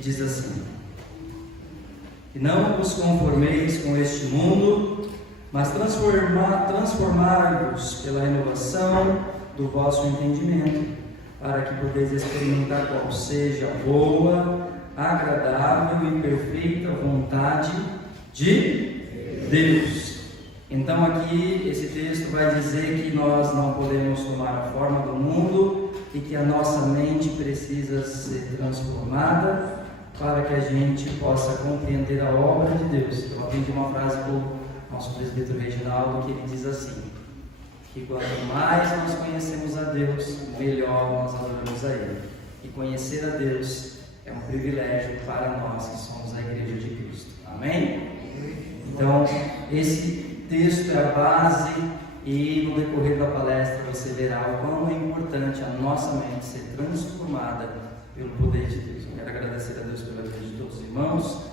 diz assim: e não vos conformeis com este mundo, mas transformai-vos pela renovação do vosso entendimento, para que podeis experimentar qual seja a boa, agradável e perfeita vontade de Deus. Então aqui esse texto vai dizer que nós não podemos tomar a forma do mundo e que a nossa mente precisa ser transformada para que a gente possa compreender a obra de Deus. Eu aprendi uma frase do nosso presbítero Reginaldo, que ele diz assim, que quanto mais nós conhecemos a Deus, melhor nós adoramos a Ele. E conhecer a Deus é um privilégio para nós que somos a Igreja de Cristo. Amém? Então, esse texto é a base, e no decorrer da palestra você verá o quão é importante a nossa mente ser transformada pelo poder de Deus. Eu quero agradecer a Deus pela vida de todos os irmãos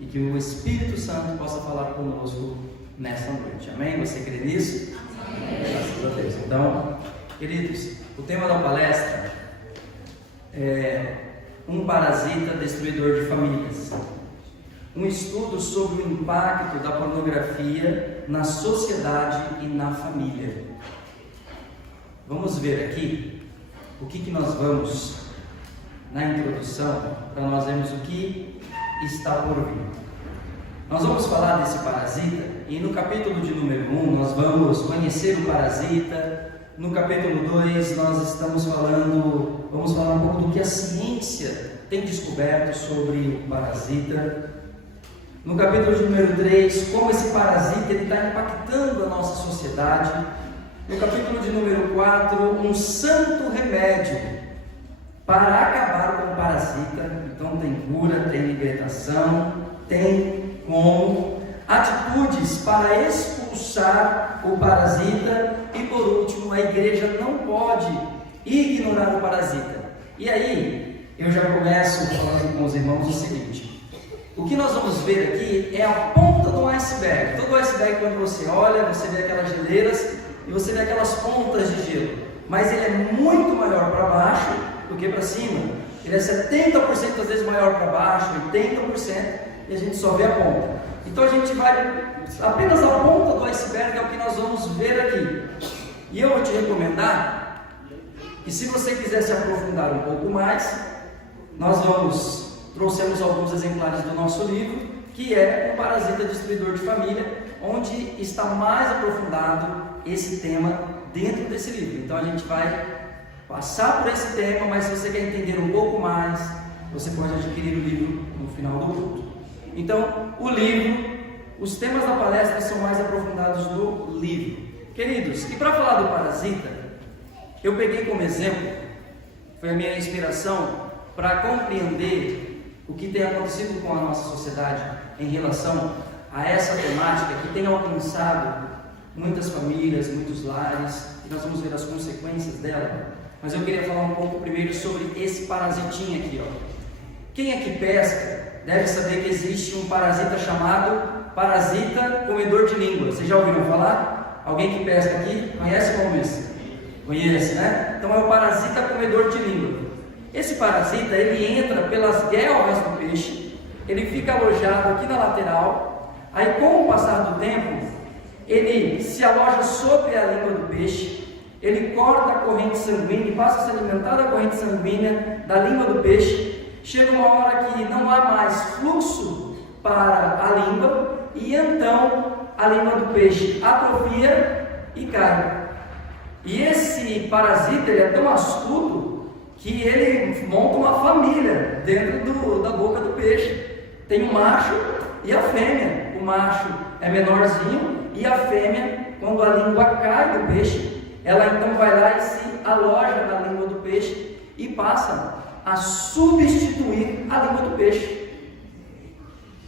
e que o Espírito Santo possa falar conosco nesta noite. Amém? Você crê nisso? Amém. Graças a Deus. Então, queridos, o tema da palestra é um parasita destruidor de famílias. Um estudo sobre o impacto da pornografia na sociedade e na família. Vamos ver aqui o que nós vamos, na introdução, para nós vermos o que está por vir. Nós vamos falar desse parasita, e no capítulo de número 1 nós vamos conhecer o parasita. No capítulo 2 nós vamos falar um pouco do que a ciência tem descoberto sobre o parasita. No capítulo de número 3, como esse parasita está impactando a nossa sociedade. No capítulo de número 4, um santo remédio para acabar com o parasita. Então tem cura, tem libertação, tem como atitudes para expulsar o parasita. E por último, a igreja não pode ignorar o parasita. E aí, eu já começo falando com os irmãos o seguinte: o que nós vamos ver aqui é a ponta do iceberg. Todo iceberg, quando você olha, você vê aquelas geleiras e você vê aquelas pontas de gelo, mas ele é muito maior para baixo do que para cima. Ele é 70% às vezes maior para baixo, 80%, e a gente só vê a ponta. Então a gente vai, apenas a ponta do iceberg é o que nós vamos ver aqui. E eu vou te recomendar que, se você quiser se aprofundar um pouco mais, trouxemos alguns exemplares do nosso livro, que é o Parasita Destruidor de Família, onde está mais aprofundado esse tema dentro desse livro. Então a gente vai passar por esse tema, mas se você quer entender um pouco mais, você pode adquirir o livro no final do culto. Então, o livro, os temas da palestra são mais aprofundados no livro. Queridos, e para falar do parasita, eu peguei como exemplo, foi a minha inspiração para compreender o que tem acontecido com a nossa sociedade em relação a essa temática que tem alcançado muitas famílias, muitos lares, e nós vamos ver as consequências dela. Mas eu queria falar um pouco primeiro sobre esse parasitinha aqui, ó. Quem aqui pesca deve saber que existe um parasita chamado parasita comedor de língua. Vocês já ouviram falar? Alguém que pesca aqui conhece como esse? Conhece, né? Então é o parasita comedor de língua. Esse parasita, ele entra pelas guelras do peixe, ele fica alojado aqui na lateral, aí com o passar do tempo, ele se aloja sobre a língua do peixe, ele corta a corrente sanguínea e passa a se alimentar da corrente sanguínea da língua do peixe. Chega uma hora que não há mais fluxo para a língua, e então a língua do peixe atrofia e cai. E esse parasita, ele é tão astuto que ele monta uma família dentro da boca do peixe. Tem o macho e a fêmea. O macho é menorzinho e a fêmea, quando a língua cai do peixe, ela então vai lá e se aloja na língua do peixe e passa a substituir a língua do peixe.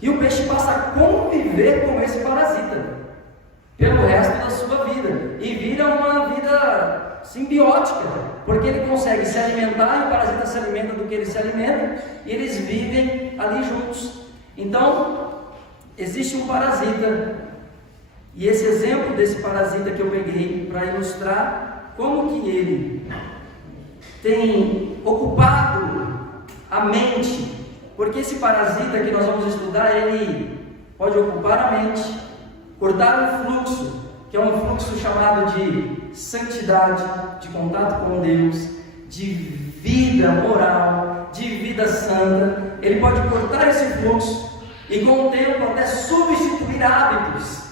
E o peixe passa a conviver com esse parasita pelo resto da sua vida, e vira uma vida simbiótica, porque ele consegue se alimentar e o parasita se alimenta do que ele se alimenta, e eles vivem ali juntos. Então, existe um parasita, e esse exemplo desse parasita que eu peguei para ilustrar como que ele tem ocupado a mente Porque esse parasita que nós vamos estudar, ele pode ocupar a mente, cortar um fluxo, que é um fluxo chamado de santidade, de contato com Deus, de vida moral, de vida santa. Ele pode cortar esse fluxo e com o tempo até substituir hábitos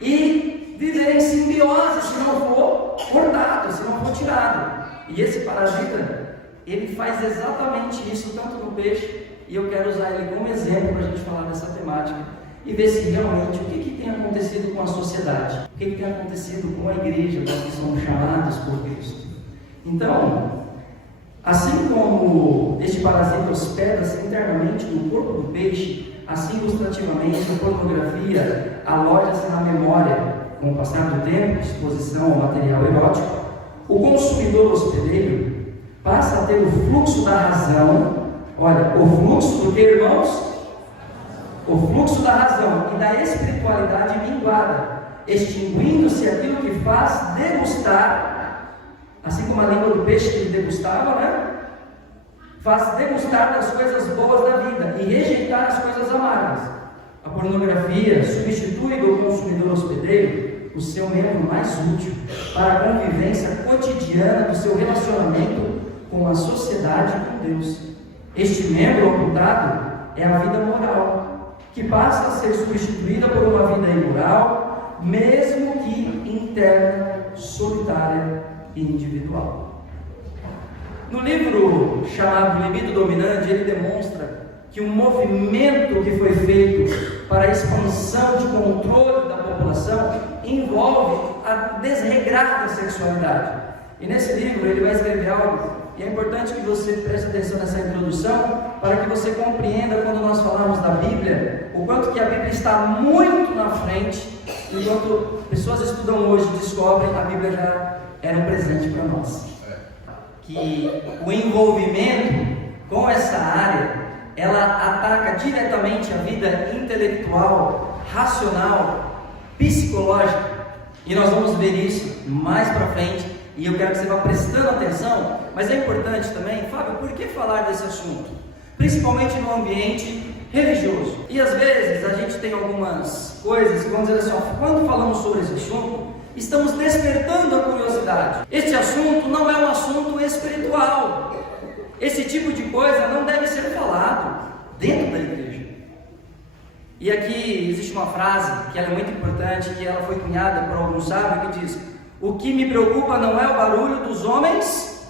e viver em simbiose se não for cortado, se não for tirado. E esse parasita, ele faz exatamente isso tanto no peixe, e eu quero usar ele como exemplo para a gente falar dessa temática e ver se realmente o que tem acontecido com a sociedade, o que tem acontecido com a igreja, nós que somos chamados por Cristo. Então, assim como este parasita hospeda-se internamente no corpo do peixe, assim ilustrativamente a pornografia aloja-se na memória com o passar do tempo, exposição ao material erótico. O consumidor hospedeiro passa a ter o fluxo da razão. Olha, o fluxo do que, irmãos? O fluxo da razão e da espiritualidade minguada, extinguindo-se aquilo que faz degustar, assim como a língua do peixe que ele degustava, né? Faz degustar das coisas boas da vida e rejeitar as coisas amargas. A pornografia substitui do consumidor hospedeiro o seu membro mais útil para a convivência cotidiana do seu relacionamento com a sociedade e com Deus. Este membro amputado é a vida moral, que passa a ser substituída por uma vida imoral, mesmo que interna, solitária e individual. No livro chamado Libido Dominante, ele demonstra que o movimento que foi feito para a expansão de controle da população envolve a desregrar da sexualidade. E nesse livro ele vai escrever algo, e é importante que você preste atenção nessa introdução, para que você compreenda, quando nós falamos da Bíblia, o quanto que a Bíblia está muito na frente, enquanto pessoas estudam hoje e descobrem, a Bíblia já era um presente para nós. Que o envolvimento com essa área, ela ataca diretamente a vida intelectual, racional, psicológica, e nós vamos ver isso mais para frente, e eu quero que você vá prestando atenção. Mas é importante também, Fábio, por que falar desse assunto? Principalmente no ambiente religioso. E às vezes a gente tem algumas coisas que vamos dizer assim, quando falamos sobre esse assunto, estamos despertando a curiosidade. Este assunto não é um assunto espiritual. Esse tipo de coisa não deve ser falado dentro da igreja. E aqui existe uma frase que ela é muito importante, que ela foi cunhada por algum sábio, que diz: o que me preocupa não é o barulho dos homens,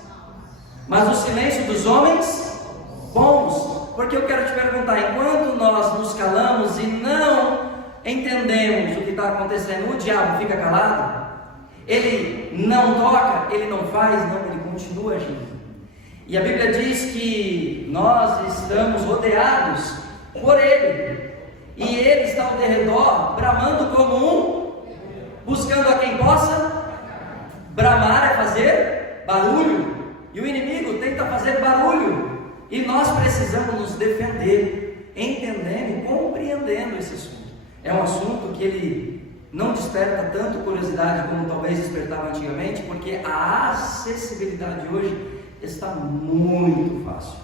mas o silêncio dos homens bons. Porque eu quero te perguntar, enquanto nós nos calamos e não entendemos o que está acontecendo, o diabo fica calado? Ele não toca, ele não faz, não, ele continua agindo. E a Bíblia diz que nós estamos rodeados por ele, e ele está ao derredor, bramando como um, buscando a quem possa. Bramar é fazer barulho, e o inimigo tenta fazer barulho, e nós precisamos nos defender, entendendo e compreendendo esse assunto. É um assunto que ele não desperta tanto curiosidade como talvez despertava antigamente, porque a acessibilidade hoje está muito fácil,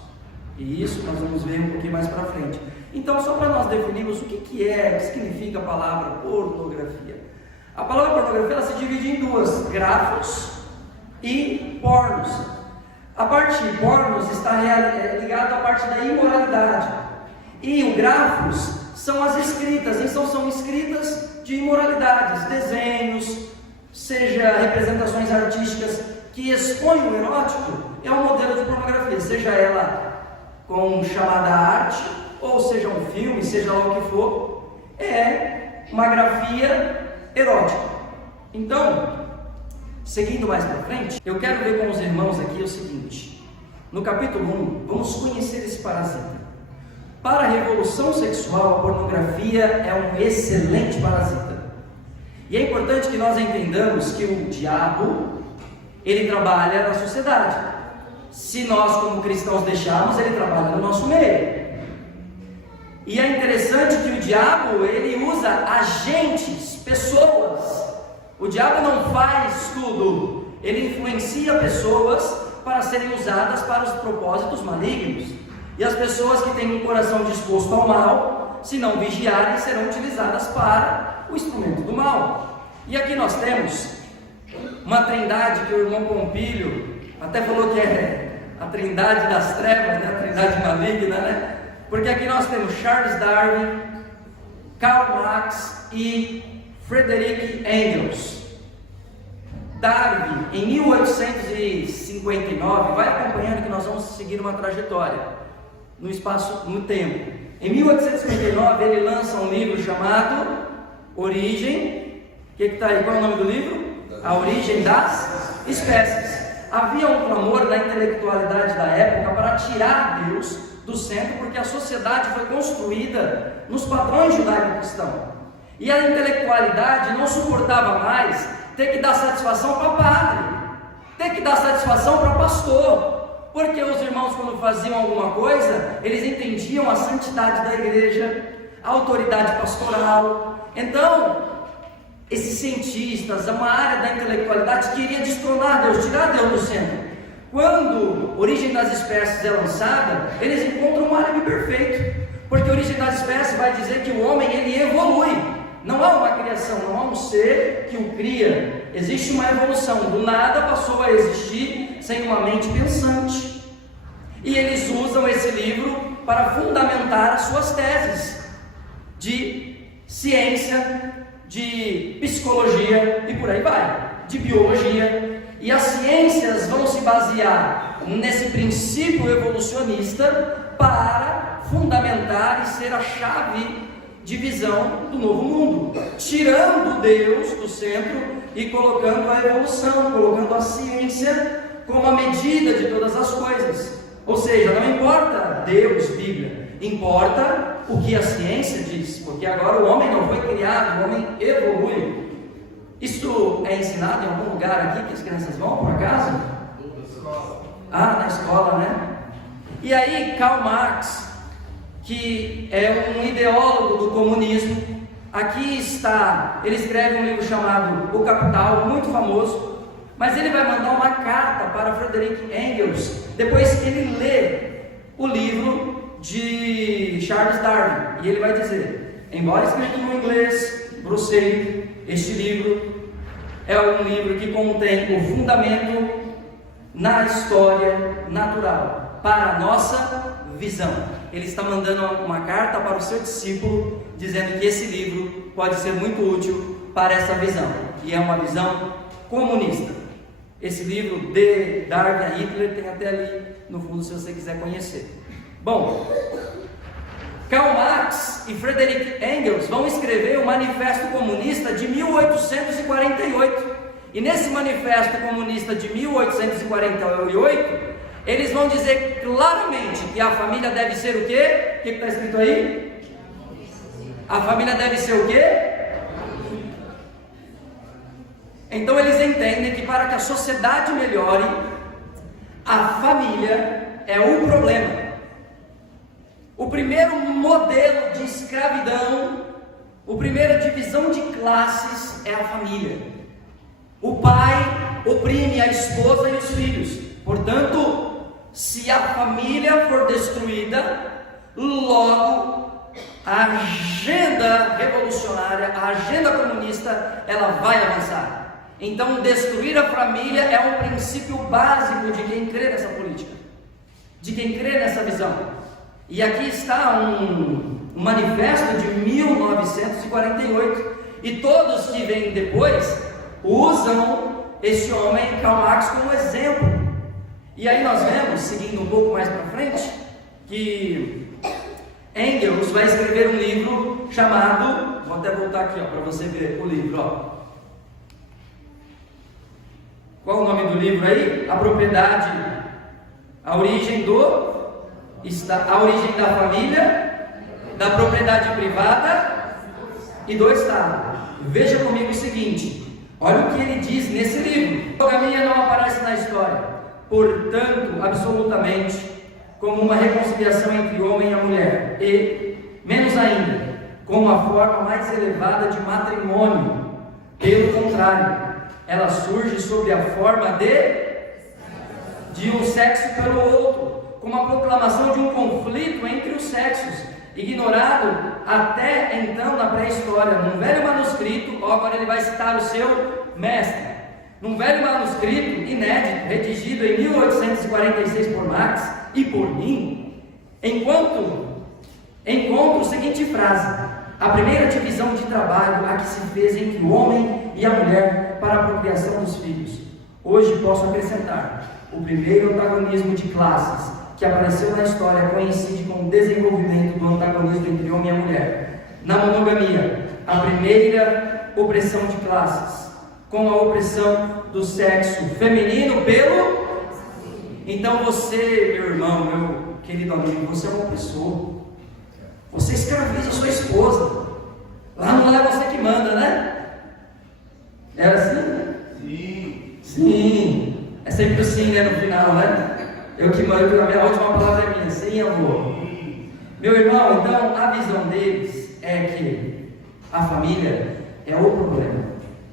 e isso nós vamos ver um pouquinho mais para frente. Então, só para nós definirmos o que significa a palavra pornografia. A palavra pornografia, ela se divide em duas: grafos e pornos. A parte pornos está ligada à parte da imoralidade, e o grafos são as escritas, então são escritas de imoralidades, desenhos, seja representações artísticas que expõem o erótico, é um modelo de pornografia, seja ela com chamada arte, ou seja um filme, seja lá o que for, é uma grafia erótica. Então, seguindo mais para frente, eu quero ver com os irmãos aqui o seguinte: no capítulo 1, vamos conhecer esse parasita. Para a revolução sexual, a pornografia é um excelente parasita. E é importante que nós entendamos que o diabo, ele trabalha na sociedade. Se nós, como cristãos, deixarmos, ele trabalha no nosso meio. E é interessante que o diabo, ele usa agentes, pessoas. O diabo não faz tudo, ele influencia pessoas para serem usadas para os propósitos malignos. E as pessoas que têm um coração disposto ao mal, se não vigiarem, serão utilizadas para o instrumento do mal. E aqui nós temos uma trindade que o irmão Pompílio até falou que é a trindade das trevas, né? A trindade maligna, né? Porque aqui nós temos Charles Darwin, Karl Marx e Friedrich Engels. Darwin, em 1859, vai acompanhando que nós vamos seguir uma trajetória no espaço, no tempo. Em 1859 ele lança um livro chamado Origem. O que está aí? Qual é o nome do livro? A Origem das Espécies. Havia um clamor da intelectualidade da época para tirar Deus do centro, porque a sociedade foi construída nos padrões judaico-cristãos. E a intelectualidade não suportava mais ter que dar satisfação para padre, ter que dar satisfação para pastor, porque os irmãos, quando faziam alguma coisa, eles entendiam a santidade da igreja, a autoridade pastoral. Então, esses cientistas, uma área da intelectualidade, queria destronar Deus, tirar Deus do centro. Quando Origem das Espécies é lançada, eles encontram um álibi perfeito, porque Origem das Espécies vai dizer que o homem, ele evolui. Não há uma criação, não há um ser que o cria. Existe uma evolução, do nada passou a existir sem uma mente pensante. E eles usam esse livro para fundamentar as suas teses de ciência, de psicologia e por aí vai, de biologia. E as ciências vão se basear nesse princípio evolucionista para fundamentar e ser a chave de visão do novo mundo, tirando Deus do centro e colocando a evolução, colocando a ciência como a medida de todas as coisas. Ou seja, não importa Deus, Bíblia, importa o que a ciência diz, porque agora o homem não foi criado, o homem evolui. Isso é ensinado em algum lugar aqui que as crianças vão por acaso? Na escola, né? E aí Karl Marx, que é um ideólogo do comunismo, aqui está, ele escreve um livro chamado O Capital, muito famoso, mas ele vai mandar uma carta para Friedrich Engels, depois que ele lê o livro de Charles Darwin, e ele vai dizer, embora escrito no inglês grosseiro, este livro é um livro que contém o fundamento na história natural, para a nossa visão. Ele está mandando uma carta para o seu discípulo, dizendo que esse livro pode ser muito útil para essa visão, e é uma visão comunista. Esse livro de Darwin a Hitler tem até ali no fundo, se você quiser conhecer. Bom, Karl Marx e Friedrich Engels vão escrever o Manifesto Comunista de 1848, e nesse Manifesto Comunista de 1848, eles vão dizer claramente que a família deve ser o quê? O que está escrito aí? A família deve ser o quê? Então eles entendem que para que a sociedade melhore, a família é o problema. O primeiro modelo de escravidão, a primeira divisão de classes é a família. O pai oprime a esposa e os filhos. Portanto, se a família for destruída, logo a agenda revolucionária, a agenda comunista, ela vai avançar. Então, destruir a família é um princípio básico de quem crê nessa política, de quem crê nessa visão. E aqui está um manifesto de 1948, e todos que vêm depois usam esse homem, Karl Marx, como exemplo. E aí nós vemos, seguindo um pouco mais para frente, que Engels vai escrever um livro chamado, vou até voltar aqui para você ver o livro, ó. Qual o nome do livro aí? A Propriedade, a origem da família, da propriedade privada e do Estado. Veja comigo o seguinte, olha o que ele diz nesse livro. A monogamia não aparece na história, portanto, absolutamente, como uma reconciliação entre o homem e a mulher, e, menos ainda, como a forma mais elevada de matrimônio. Pelo contrário, ela surge sob a forma de um sexo pelo outro, como a proclamação de um conflito entre os sexos, ignorado até então na pré-história. Num velho manuscrito, agora ele vai citar o seu mestre, num velho manuscrito inédito, redigido em 1846 por Marx e por mim, encontro a seguinte frase: a primeira divisão de trabalho a que se fez entre o homem e a mulher para a procriação dos filhos. Hoje posso acrescentar: o primeiro antagonismo de classes que apareceu na história coincide com o desenvolvimento do antagonismo entre o homem e a mulher. Na monogamia, a primeira opressão de classes, com a opressão do sexo feminino pelo... Então você, meu irmão, meu querido amigo, você é um opressor. Você escraviza sua esposa. Lá não é você que manda, né? É assim? Sim. Sim. É sempre assim, né? No final, né? Eu que mando, a minha última palavra é minha. Sim, amor. Meu irmão, então a visão deles é que a família é o problema.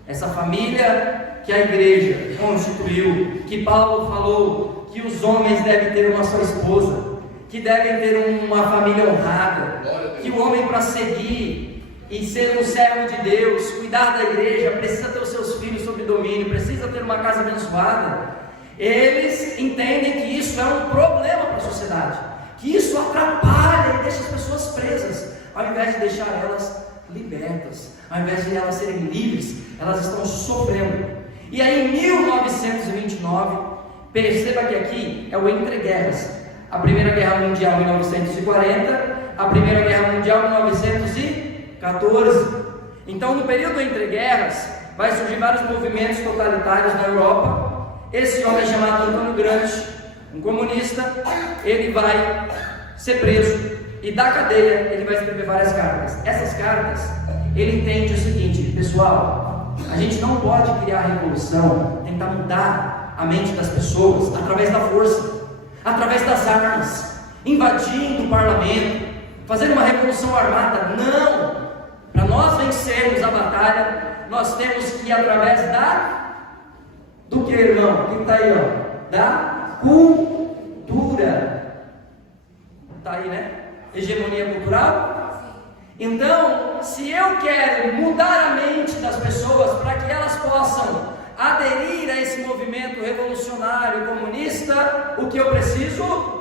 Essa família que a igreja constituiu, que Paulo falou que os homens devem ter uma só esposa, que devem ter uma família honrada, que o homem, para seguir e ser um servo de Deus, cuidar da igreja, precisa ter os seus filhos sob domínio, precisa ter uma casa abençoada. Eles entendem que isso é um problema para a sociedade, que isso atrapalha e deixa as pessoas presas, ao invés de deixar elas libertas, ao invés de elas serem livres, elas estão sofrendo. E aí em 1929, perceba que aqui é o entreguerras. A Primeira Guerra Mundial em 1940, a Primeira Guerra Mundial em 1914. Então, no período entre guerras, vai surgir vários movimentos totalitários na Europa. Esse homem chamado Antônio Gramsci, um comunista, ele vai ser preso e da cadeia ele vai escrever várias cartas. Essas cartas, ele entende o seguinte: pessoal, a gente não pode criar revolução, tentar mudar a mente das pessoas através da força, através das armas, invadindo o parlamento, fazendo uma revolução armada. Não! Para nós vencermos a batalha, nós temos que ir através do que, irmão? Quem está aí, ó? Da cultura. Está aí, né? Hegemonia cultural. Então, se eu quero mudar a mente das pessoas para que elas possam aderir a esse movimento revolucionário comunista, o que eu preciso?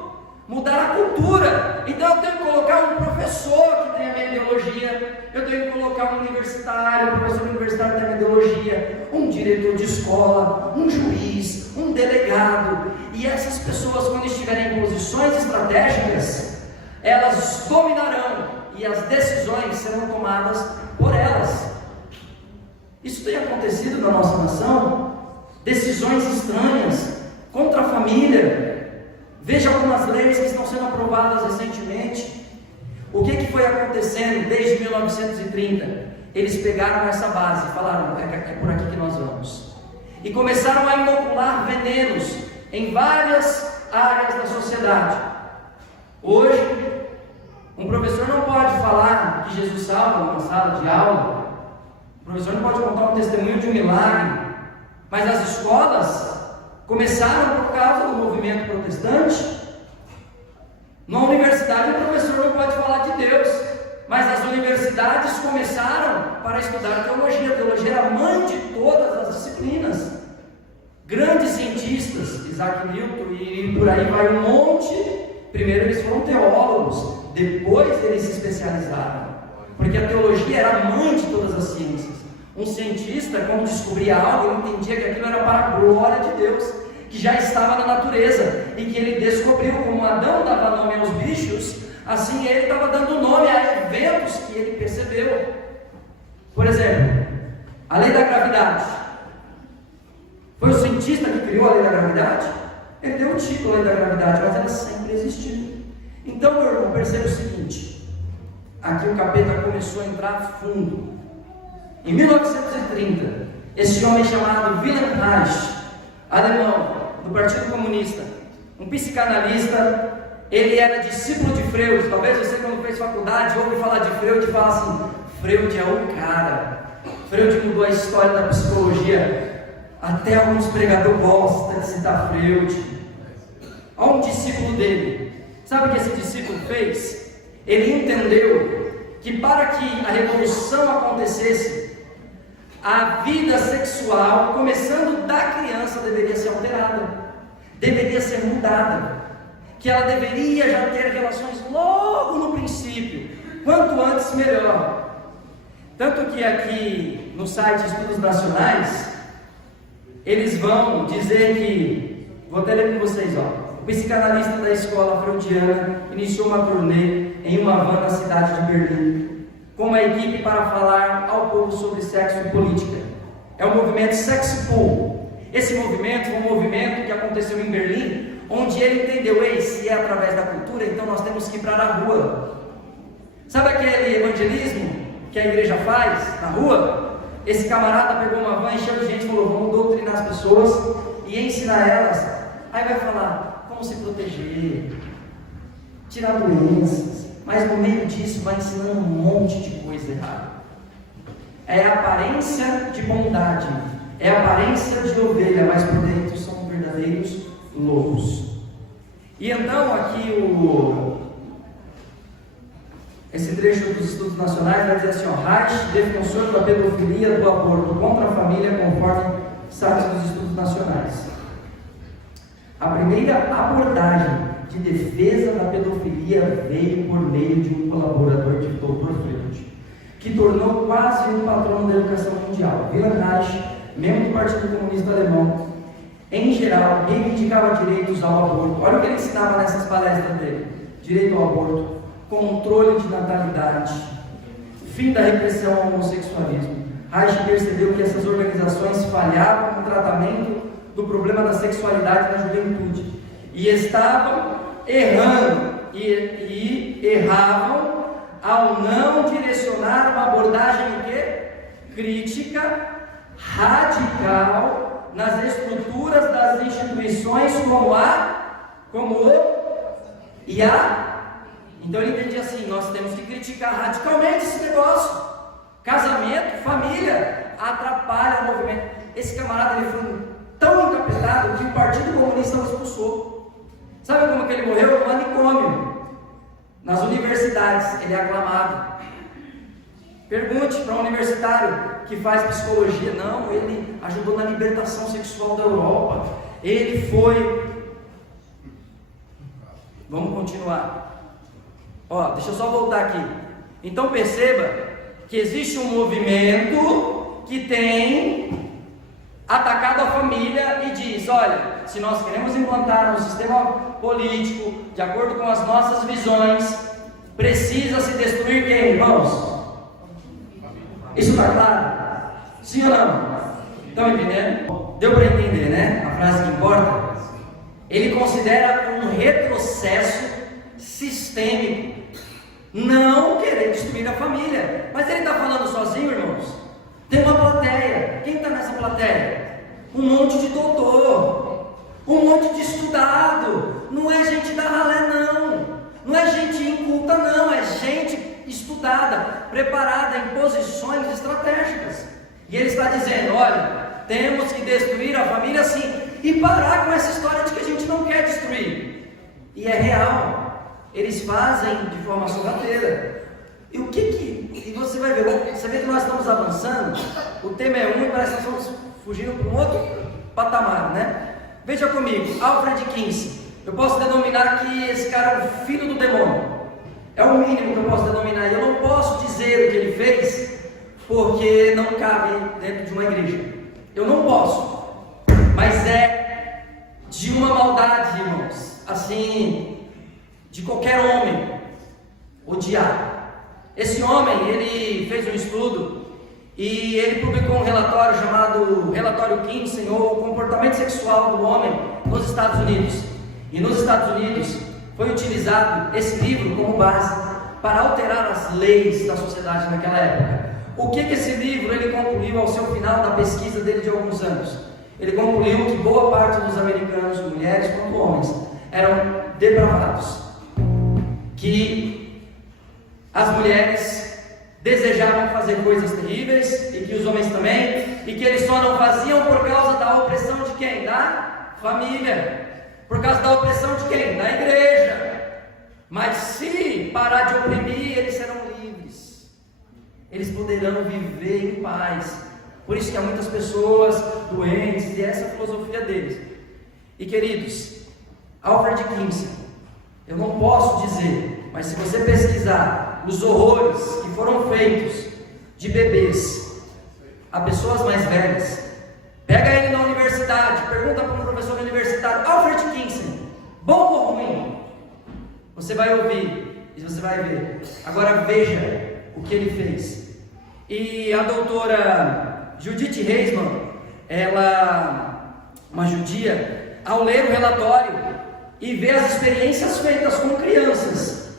Mudar a cultura. Então eu tenho que colocar um professor que tem a minha ideologia, eu tenho que colocar um universitário, um professor universitário que tem a minha ideologia, um diretor de escola, um juiz, um delegado. E essas pessoas, quando estiverem em posições estratégicas, elas dominarão e as decisões serão tomadas por elas. Isso tem acontecido na nossa nação, decisões estranhas contra a família. Veja algumas leis que estão sendo aprovadas recentemente. O que foi acontecendo desde 1930? Eles pegaram essa base e falaram: é por aqui que nós vamos. E começaram a inocular venenos em várias áreas da sociedade. Hoje, um professor não pode falar que Jesus salva numa sala de aula. O professor não pode contar um testemunho de um milagre. Mas as escolas começaram por causa do movimento protestante. Na universidade, o professor não pode falar de Deus, mas as universidades começaram para estudar teologia. A teologia era a mãe de todas as disciplinas. Grandes cientistas, Isaac Newton e por aí vai um monte. Primeiro eles foram teólogos, depois eles se especializaram, porque a teologia era a mãe de todas as ciências. Um cientista, quando descobria algo, ele entendia que aquilo era para a glória de Deus, que já estava na natureza, e que ele descobriu como Adão dava nome aos bichos, assim ele estava dando nome a eventos que ele percebeu. Por exemplo, a lei da gravidade. Foi o cientista que criou a lei da gravidade? Ele deu o título à lei da gravidade, mas ela sempre existiu. Então, meu irmão, perceba o seguinte: aqui o capeta começou a entrar fundo. Em 1930, esse homem chamado Wilhelm Reich, alemão, do Partido Comunista, um psicanalista, ele era discípulo de Freud. Talvez você, quando fez faculdade, ouve falar de Freud e fala assim: Freud é o cara. Freud mudou a história da psicologia. Até alguns pregadores gostam de citar Freud. a um discípulo dele. Sabe o que esse discípulo fez? Ele entendeu que para que a revolução acontecesse, a vida sexual, começando da criança, deveria ser alterada, deveria ser mudada, que ela deveria já ter relações logo no princípio, quanto antes melhor. Tanto que aqui no site Estudos Nacionais, eles vão dizer que, vou até ler com vocês, o psicanalista da escola freudiana iniciou uma turnê em uma van na cidade de Berlim, com uma equipe para falar ao povo sobre sexo e política. É o movimento Sexpool. Esse movimento foi um movimento que aconteceu em Berlim, onde ele entendeu, se é através da cultura, então nós temos que ir para a rua. Sabe aquele evangelismo que a igreja faz na rua? Esse camarada pegou uma van, encheu de gente e falou, vamos doutrinar as pessoas e ensinar elas. Aí vai falar como se proteger, tirar doenças, mas no meio disso vai ensinando um monte de coisa errada. É aparência de bondade, é aparência de ovelha, mas por dentro são verdadeiros lobos. E então aqui esse trecho dos Estudos Nacionais vai dizer assim, Reich, defensor da pedofilia, do aborto contra a família, conforme site dos Estudos Nacionais. A primeira abordagem de defesa da pedofilia veio por meio de um colaborador de Dr. Freud, que tornou quase um patrono da educação mundial. Wilhelm Reich, membro do Partido Comunista Alemão, em geral, reivindicava direitos ao aborto. Olha o que ele ensinava nessas palestras dele: direito ao aborto, controle de natalidade, fim da repressão ao homossexualismo. Reich percebeu que essas organizações falhavam no tratamento do problema da sexualidade na juventude e estavam errando e erravam ao não direcionar uma abordagem crítica, radical nas estruturas das instituições Então ele entendia assim, nós temos que criticar radicalmente esse negócio. Casamento, família, atrapalha o movimento. Esse camarada, ele foi tão encapetado que o Partido Comunista o expulsou. Sabe como que ele morreu? No manicômio. Nas universidades, ele é aclamado. Pergunte para um universitário que faz psicologia. Não, ele ajudou na libertação sexual da Europa. Ele foi... Vamos continuar. Deixa eu só voltar aqui. Então perceba que existe um movimento que tem atacado a família e diz, olha, se nós queremos implantar um sistema político de acordo com as nossas visões, precisa se destruir quem, irmãos? Isso está claro? Sim ou não? Estão entendendo? Deu para entender, né? A frase que importa. Ele considera um retrocesso sistêmico não querer destruir a família. Mas ele está falando sozinho, irmãos? Tem uma plateia. Quem está nessa plateia? Um monte de doutor, um monte de estudado. Não é gente da ralé, não é gente inculta, não, é gente estudada, preparada em posições estratégicas. E ele está dizendo, olha, temos que destruir a família sim, e parar com essa história de que a gente não quer destruir. E é real. Eles fazem de forma sorrateira. E o que você vai ver, você vê que nós estamos avançando, o tema é um e parece que nós estamos fugindo para um outro patamar, né? Veja comigo, Alfred Kinsey. Eu posso denominar que esse cara é o filho do demônio. É o mínimo que eu posso denominar. E eu não posso dizer o que ele fez, porque não cabe dentro de uma igreja. Eu não posso. Mas é de uma maldade, irmãos, assim, de qualquer homem odiar. Esse homem, ele fez um estudo e ele publicou um relatório chamado Relatório Kinsey, ou Comportamento Sexual do Homem nos Estados Unidos. E nos Estados Unidos foi utilizado esse livro como base para alterar as leis da sociedade naquela época. O que esse livro ele concluiu ao seu final da pesquisa dele de alguns anos? Ele concluiu que boa parte dos americanos, mulheres quanto homens, eram depravados, que as mulheres desejavam fazer coisas terríveis e que os homens também, e que eles só não faziam por causa da opressão de quem? Da família. Por causa da opressão de quem? Da igreja. Mas se parar de oprimir, eles serão livres. Eles poderão viver em paz. Por isso que há muitas pessoas doentes, e essa é a filosofia deles. E queridos, Alfred Kinsey, eu não posso dizer, mas se você pesquisar os horrores que foram feitos de bebês a pessoas mais velhas, pega ele na universidade, pergunta para um professor universitário, Alfred Kinsey, bom ou ruim? Você vai ouvir e você vai ver. Agora veja o que ele fez. E a doutora Judith Reisman, ela, uma judia, ao ler o relatório e ver as experiências feitas com crianças,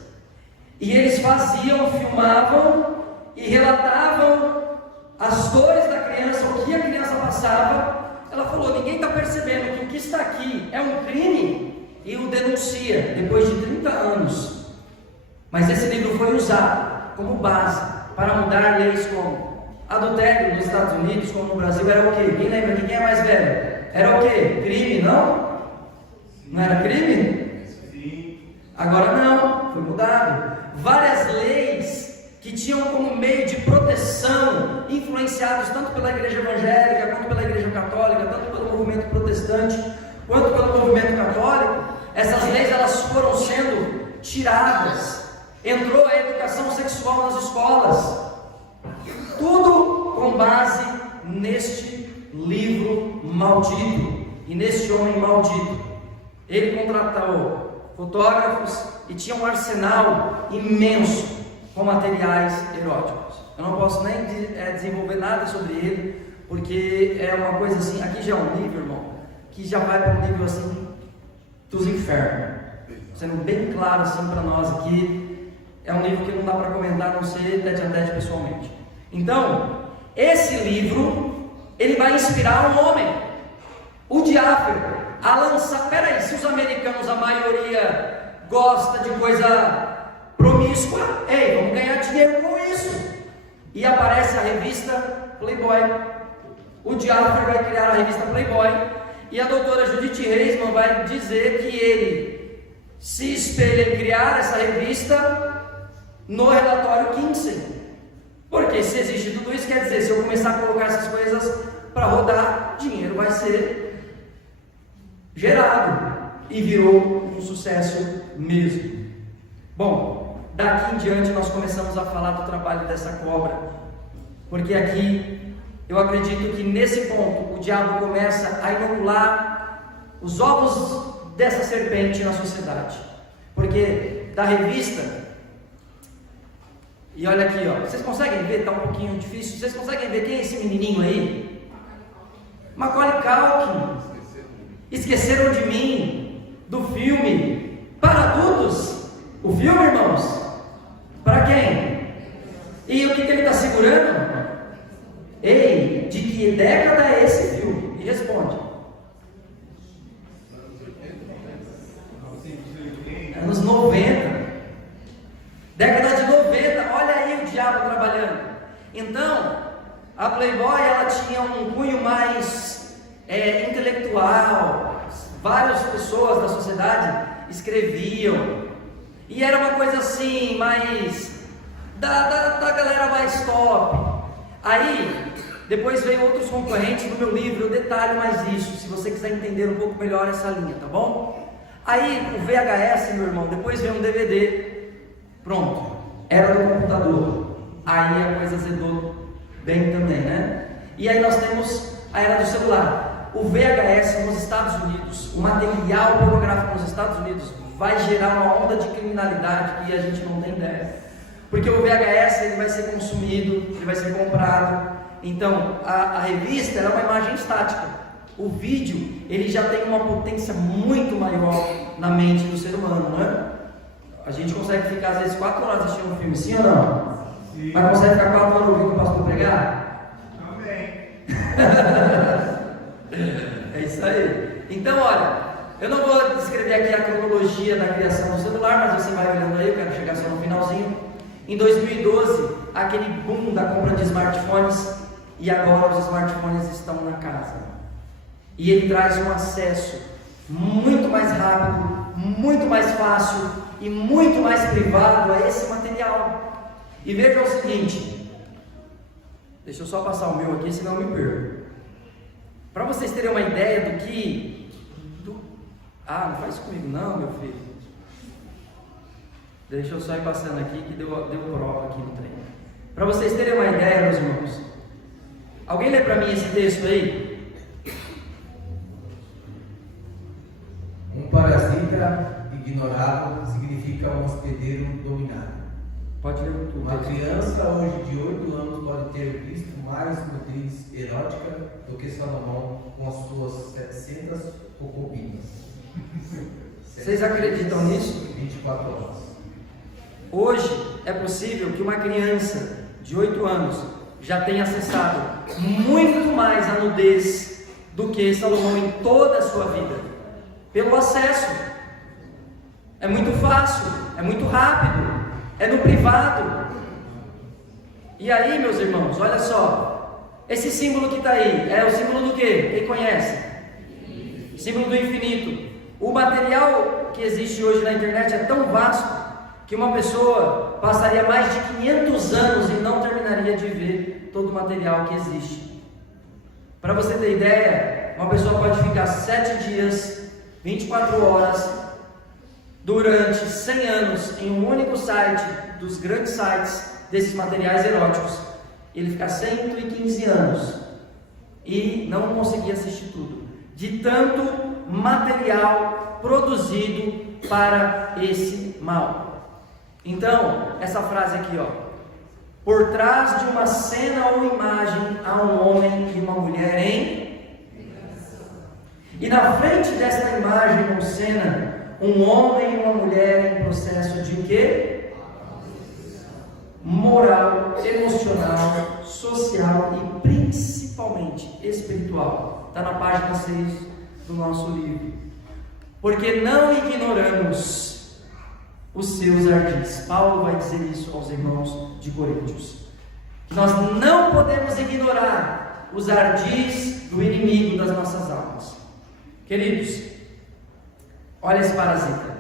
e eles faziam, filmavam e relatavam as dores da criança, o que a criança passava. Ela falou: ninguém está percebendo que o que está aqui é um crime, e o denuncia depois de 30 anos. Mas esse livro foi usado como base para mudar leis como adultério nos Estados Unidos, como no Brasil, era o quê? Quem lembra? Quem é mais velho? Era o quê? Crime, não? Não era crime? Sim. Agora não, foi mudado. Várias leis que tinham como meio de proteção, influenciados tanto pela igreja evangélica, quanto pela igreja católica, tanto pelo movimento protestante, quanto pelo movimento católico, essas leis elas foram sendo tiradas. Entrou a educação sexual nas escolas, tudo com base neste livro maldito e neste homem maldito. Ele contratou fotógrafos e tinha um arsenal imenso com materiais eróticos. Eu não posso nem desenvolver nada sobre ele, porque é uma coisa assim, aqui já é um nível, irmão, que já vai para um nível assim dos infernos. Sendo bem claro assim para nós aqui, é um nível que não dá para comentar, a não ser tete a tete pessoalmente. Então, esse livro, ele vai inspirar um homem, o Diáfero, a lançar. Peraí, se os americanos, a maioria gosta de coisa promíscua, ei, vamos ganhar dinheiro com isso. E aparece a revista Playboy. O Diáfero vai criar a revista Playboy, e a doutora Judith Reisman vai dizer que ele se espelha em criar essa revista no relatório Kinsey. Porque se existe tudo isso, quer dizer, se eu começar a colocar essas coisas para rodar, dinheiro vai ser gerado, e virou um sucesso mesmo. Bom, daqui em diante nós começamos a falar do trabalho dessa cobra, porque aqui eu acredito que nesse ponto o diabo começa a inocular os ovos dessa serpente na sociedade. Porque da revista, e olha aqui, ó, vocês conseguem ver? Está um pouquinho difícil. Vocês conseguem ver quem é esse menininho aí? Macaulay Culkin. Esqueceram de Mim, do filme para adultos. O filme, irmãos, para quem? E o que ele está segurando? Ei, de que década é esse filme? E responde. Anos 90. Década de 90, olha aí o diabo trabalhando. Então, a Playboy, ela tinha um cunho mais intelectual. Várias pessoas da sociedade escreviam, e era uma coisa assim, mais da galera mais top. Aí, depois veio outros concorrentes no meu livro, eu detalho mais isso, se você quiser entender um pouco melhor essa linha, tá bom? Aí, o VHS, meu irmão, depois veio um DVD, pronto, era do computador. Aí a coisa azedou bem também, né? E aí nós temos a era do celular. O VHS nos Estados Unidos, o material pornográfico nos Estados Unidos vai gerar uma onda de criminalidade que a gente não tem ideia. Porque o VHS ele vai ser consumido, ele vai ser comprado. Então, a revista era uma imagem estática. O vídeo, ele já tem uma potência muito maior na mente do ser humano, né? A gente consegue ficar às vezes 4 horas assistindo um filme, sim ou não? Sim. Mas consegue ficar 4 horas ouvindo o pastor pregar? Amém. É isso aí. Então, olha, eu não vou descrever aqui a cronologia da criação do celular, mas você vai olhando aí, eu quero chegar só no finalzinho. Em 2012, aquele boom da compra de smartphones, e agora os smartphones estão na casa. E ele traz um acesso muito mais rápido, muito mais fácil e muito mais privado a esse material. E veja o seguinte, deixa eu só passar o meu aqui, senão eu me perco. Para vocês terem uma ideia do que... não faz isso comigo não, meu filho. Deixa eu só ir passando aqui que deu prova aqui no trem. Para vocês terem uma ideia, meus irmãos. Alguém lê para mim esse texto aí? Um parasita ignorado significa um hospedeiro dominado. Pode ler tudo. Uma criança hoje de 8 anos pode ter visto mais nutriz erótica do que Salomão com as suas 700 concubinas. Vocês acreditam nisso? 24 horas. Hoje é possível que uma criança de 8 anos já tenha acessado muito mais a nudez do que Salomão em toda a sua vida, pelo acesso. É muito fácil, é muito rápido, é no privado. E aí, meus irmãos, olha só, esse símbolo que está aí, é o símbolo do quê? Quem conhece? Símbolo do infinito. O material que existe hoje na internet é tão vasto que uma pessoa passaria mais de 500 anos e não terminaria de ver todo o material que existe. Para você ter ideia, uma pessoa pode ficar 7 dias, 24 horas, durante 100 anos em um único site, dos grandes sites desses materiais eróticos. Ele fica 115 anos e não conseguia assistir tudo, de tanto material produzido para esse mal. Então, essa frase aqui, por trás de uma cena ou imagem há um homem e uma mulher em... E na frente desta imagem ou cena, um homem e uma mulher em processo de quê? Moral, emocional, social e principalmente espiritual. Está na página 6 do nosso livro. Porque não ignoramos os seus ardis. Paulo vai dizer isso aos irmãos de Coríntios. Nós não podemos ignorar os ardis do inimigo das nossas almas. Queridos, olha esse parasita.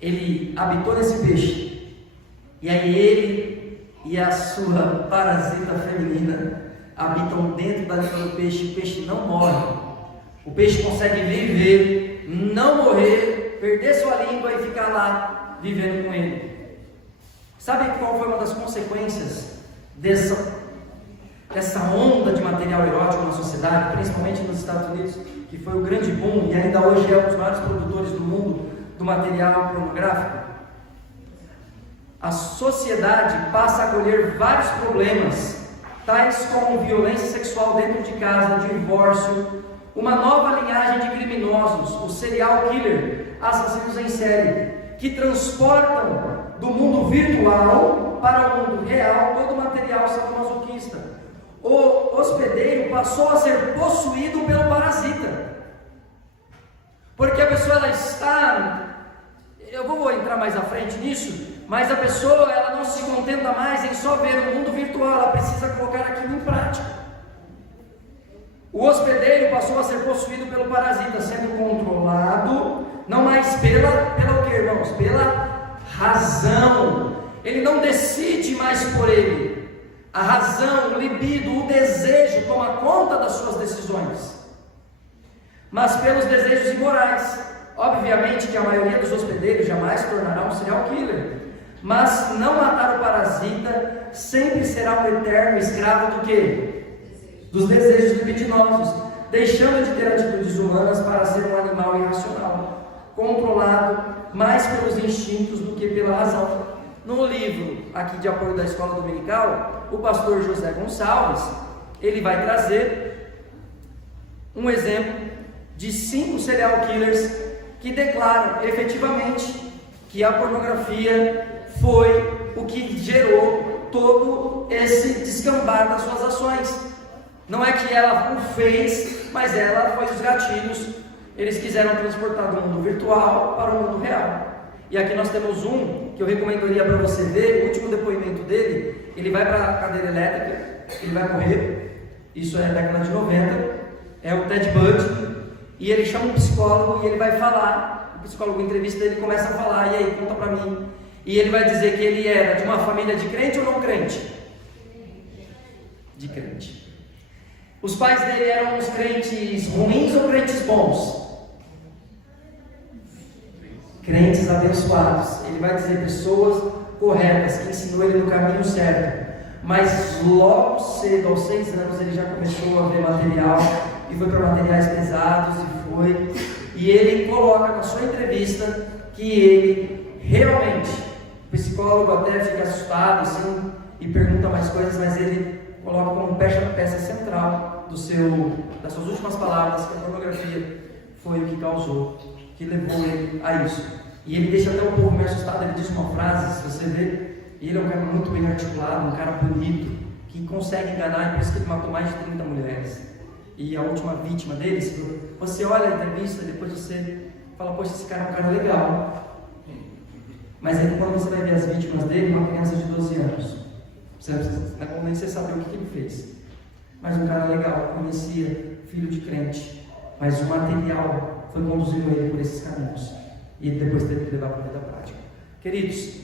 Ele habitou nesse peixe. E aí ele e a sua parasita feminina habitam dentro da língua do peixe. O peixe não morre. O peixe consegue viver, não morrer, perder sua língua e ficar lá vivendo com ele. Sabe qual foi uma das consequências dessa onda de material erótico na sociedade, principalmente nos Estados Unidos, que foi o grande boom e ainda hoje é um dos maiores produtores do mundo do material pornográfico? A sociedade passa a colher vários problemas, tais como violência sexual dentro de casa, divórcio, uma nova linhagem de criminosos, o serial killer, assassinos em série, que transportam do mundo virtual para o mundo real todo o material sadomasoquista. O hospedeiro passou a ser possuído pelo parasita, porque a pessoa ela está, eu vou entrar mais à frente nisso, mas a pessoa ela não se contenta mais em só ver o mundo virtual, ela precisa colocar aquilo em prática. O hospedeiro passou a ser possuído pelo parasita, sendo controlado, não mais pela o que, irmãos? Pela razão. Ele não decide mais por ele. A razão, o libido, o desejo toma conta das suas decisões, mas pelos desejos imorais. Obviamente que a maioria dos hospedeiros jamais se tornará um serial killer, mas não matar o parasita sempre será um eterno escravo do quê? Dos desejos libidinosos, deixando de ter atitudes humanas para ser um animal irracional, controlado mais pelos instintos do que pela razão. No livro aqui de apoio da Escola Dominical, o pastor José Gonçalves, ele vai trazer um exemplo de 5 serial killers que declaram efetivamente que a pornografia foi o que gerou todo esse descambar das suas ações. Não é que ela o fez, mas ela foi os gatilhos. Eles quiseram transportar do mundo virtual para o mundo real. E aqui nós temos um que eu recomendaria para você ver. O último depoimento dele, ele vai para a cadeira elétrica, ele vai morrer. Isso é década de 90. É o Ted Bundy. e ele chama um psicólogo e ele vai falar. O psicólogo entrevista ele, começa a falar, e aí, conta pra mim. E ele vai dizer que ele era de uma família de crente ou não crente? De crente. Os pais dele eram uns crentes ruins ou crentes bons? Crentes abençoados. Ele vai dizer pessoas corretas, que ensinou ele no caminho certo. Mas logo cedo, aos 6 anos, ele já começou a ver material e foi para materiais pesados e ele coloca na sua entrevista que ele realmente, o psicólogo até fica assustado assim, e pergunta mais coisas, mas ele coloca como peça central das suas últimas palavras que a pornografia foi o que causou, que levou ele a isso. E ele deixa até o povo meio assustado. Ele diz uma frase, se você ver, ele é um cara muito bem articulado, um cara bonito, que consegue enganar, e por isso que ele matou mais de 30 mulheres. E a última vítima dele, se você olha a entrevista, depois você fala, poxa, esse cara é um cara legal. Mas aí quando você vai ver as vítimas dele, uma criança de 12 anos, você não é bom nem você saber o que ele fez. Mas um cara legal, conhecia, filho de crente, mas o material foi conduzindo ele por esses caminhos. E ele depois teve que levar para a vida prática. Queridos,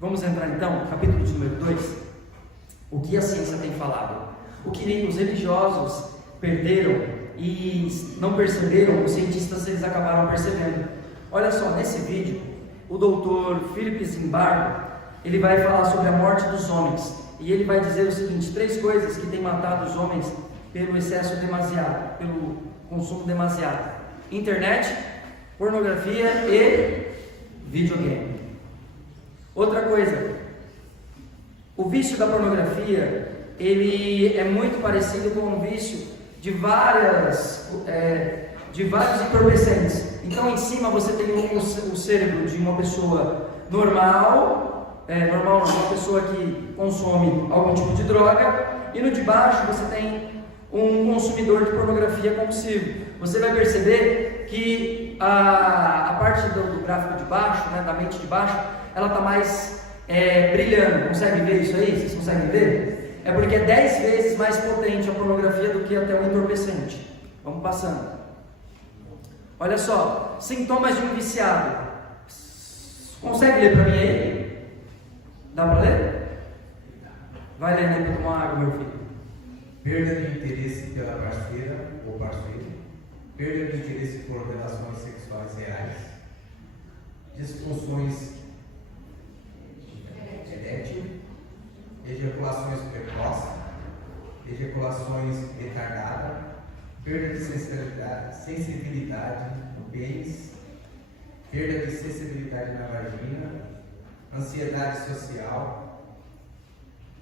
vamos entrar então, capítulo de número 2. O que a ciência tem falado? O que os religiosos perderam e não perceberam, os cientistas eles acabaram percebendo. Olha só, nesse vídeo, o doutor Philip Zimbardo, ele vai falar sobre a morte dos homens. E ele vai dizer o seguinte: 3 coisas que têm matado os homens pelo excesso demasiado, pelo consumo demasiado: internet, pornografia e videogame. Outra coisa, o vício da pornografia, ele é muito parecido com o vício de vários entorpecentes. Então em cima você tem o cérebro de uma pessoa normal, uma pessoa que consome algum tipo de droga, e no de baixo você tem um consumidor de pornografia compulsivo. Você vai perceber que a parte do gráfico de baixo, né, da mente de baixo, ela está mais brilhando. Consegue ver isso aí? Vocês conseguem ver? É porque é 10 vezes mais potente a pornografia do que até o entorpecente. Vamos passando. Olha só, sintomas de um viciado. Consegue ler para mim aí? Dá para ler? Vai lendo aí para tomar água, meu filho. Perda de interesse pela parceira ou parceiro, perda de interesse por relações sexuais reais, disfunções erétil, ejaculações precoces, ejaculações retardadas, perda de sensibilidade no pênis, perda de sensibilidade na vagina, ansiedade social,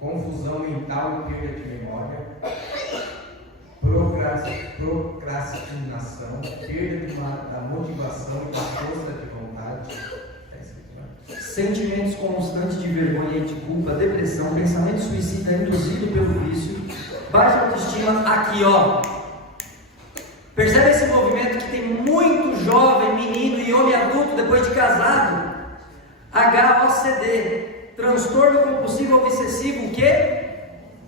confusão mental e perda de memória, procrastinação, perda da motivação e da força de vontade, sentimentos constantes de vergonha e de culpa, depressão, pensamento suicida induzido pelo vício, baixa autoestima. Aqui ó, percebe esse movimento que tem muito jovem, menino e homem adulto depois de casado? HOCD, transtorno compulsivo obsessivo, o que?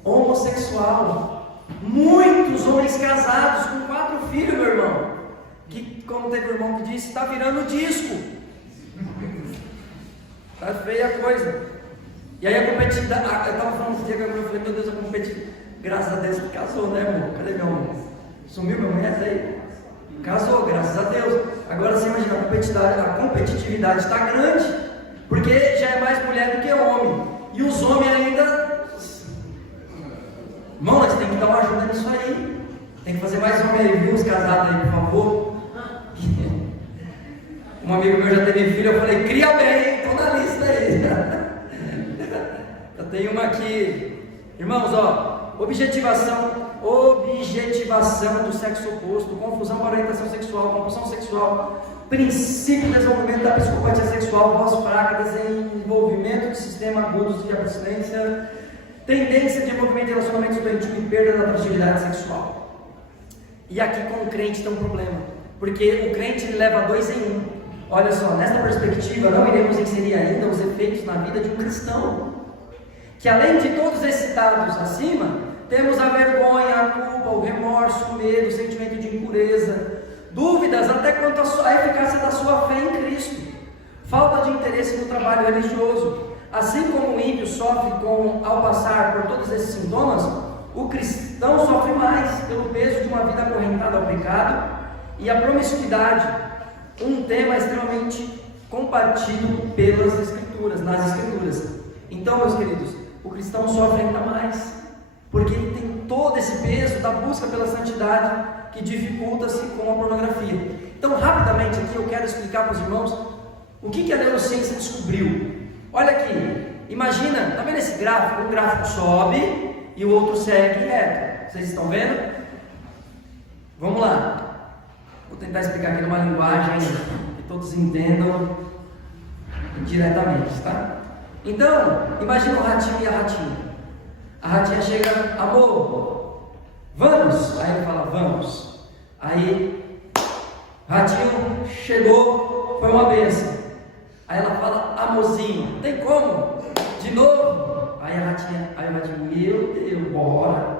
Homossexual. Muitos homens casados com 4 filhos, meu irmão, que, como teve um irmão que disse, está virando disco. Tá feia a coisa. E aí a competitividade, eu estava falando esse dia com a mulher, eu falei, meu Deus, a competitividade, graças a Deus que casou, né, amor? Cadê meu amor? Sumiu meu mulher aí? Casou, graças a Deus. Agora você imagina, a competitividade está grande, porque já é mais mulher do que homem. E os homens ainda... Irmão, nós temos que dar uma ajuda nisso aí. Tem que fazer mais homem aí, viu? Os casados aí, por favor. Um amigo meu já teve filho, eu falei, cria bem, estou na lista aí. Eu tenho uma aqui. Irmãos, ó, objetivação do sexo oposto, confusão com a orientação sexual, compulsão sexual, princípio de desenvolvimento da psicopatia sexual, voz fraca, desenvolvimento de sistema agudo de abstinência, tendência de movimento de relacionamento doentio e perda da atratividade sexual. E aqui com o crente tem um problema, porque o crente ele leva 2 em 1. Olha só, nesta perspectiva não iremos inserir ainda os efeitos na vida de um cristão, que além de todos esses dados acima, temos a vergonha, a culpa, o remorso, o medo, o sentimento de impureza, dúvidas até quanto à eficácia da sua fé em Cristo, falta de interesse no trabalho religioso. Assim como o ímpio sofre ao passar por todos esses sintomas, o cristão sofre mais pelo peso de uma vida acorrentada ao pecado e à promiscuidade, um tema extremamente combatido nas Escrituras. Então, meus queridos, o cristão sofre ainda mais, porque ele tem todo esse peso da busca pela santidade que dificulta-se com a pornografia. Então, rapidamente aqui eu quero explicar para os irmãos o que a neurociência descobriu. Olha aqui, imagina, está vendo esse gráfico? Um gráfico sobe e o outro segue reto. Vocês estão vendo? Vamos lá. Vou tentar explicar aqui numa linguagem que todos entendam diretamente, tá? Então, imagina o ratinho e a ratinha. A ratinha chega, amor, vamos? Aí ele fala, vamos. Aí, o ratinho chegou, foi uma benção. Aí ela fala, amorzinho, tem como? De novo? Aí o ratinho, meu Deus, bora.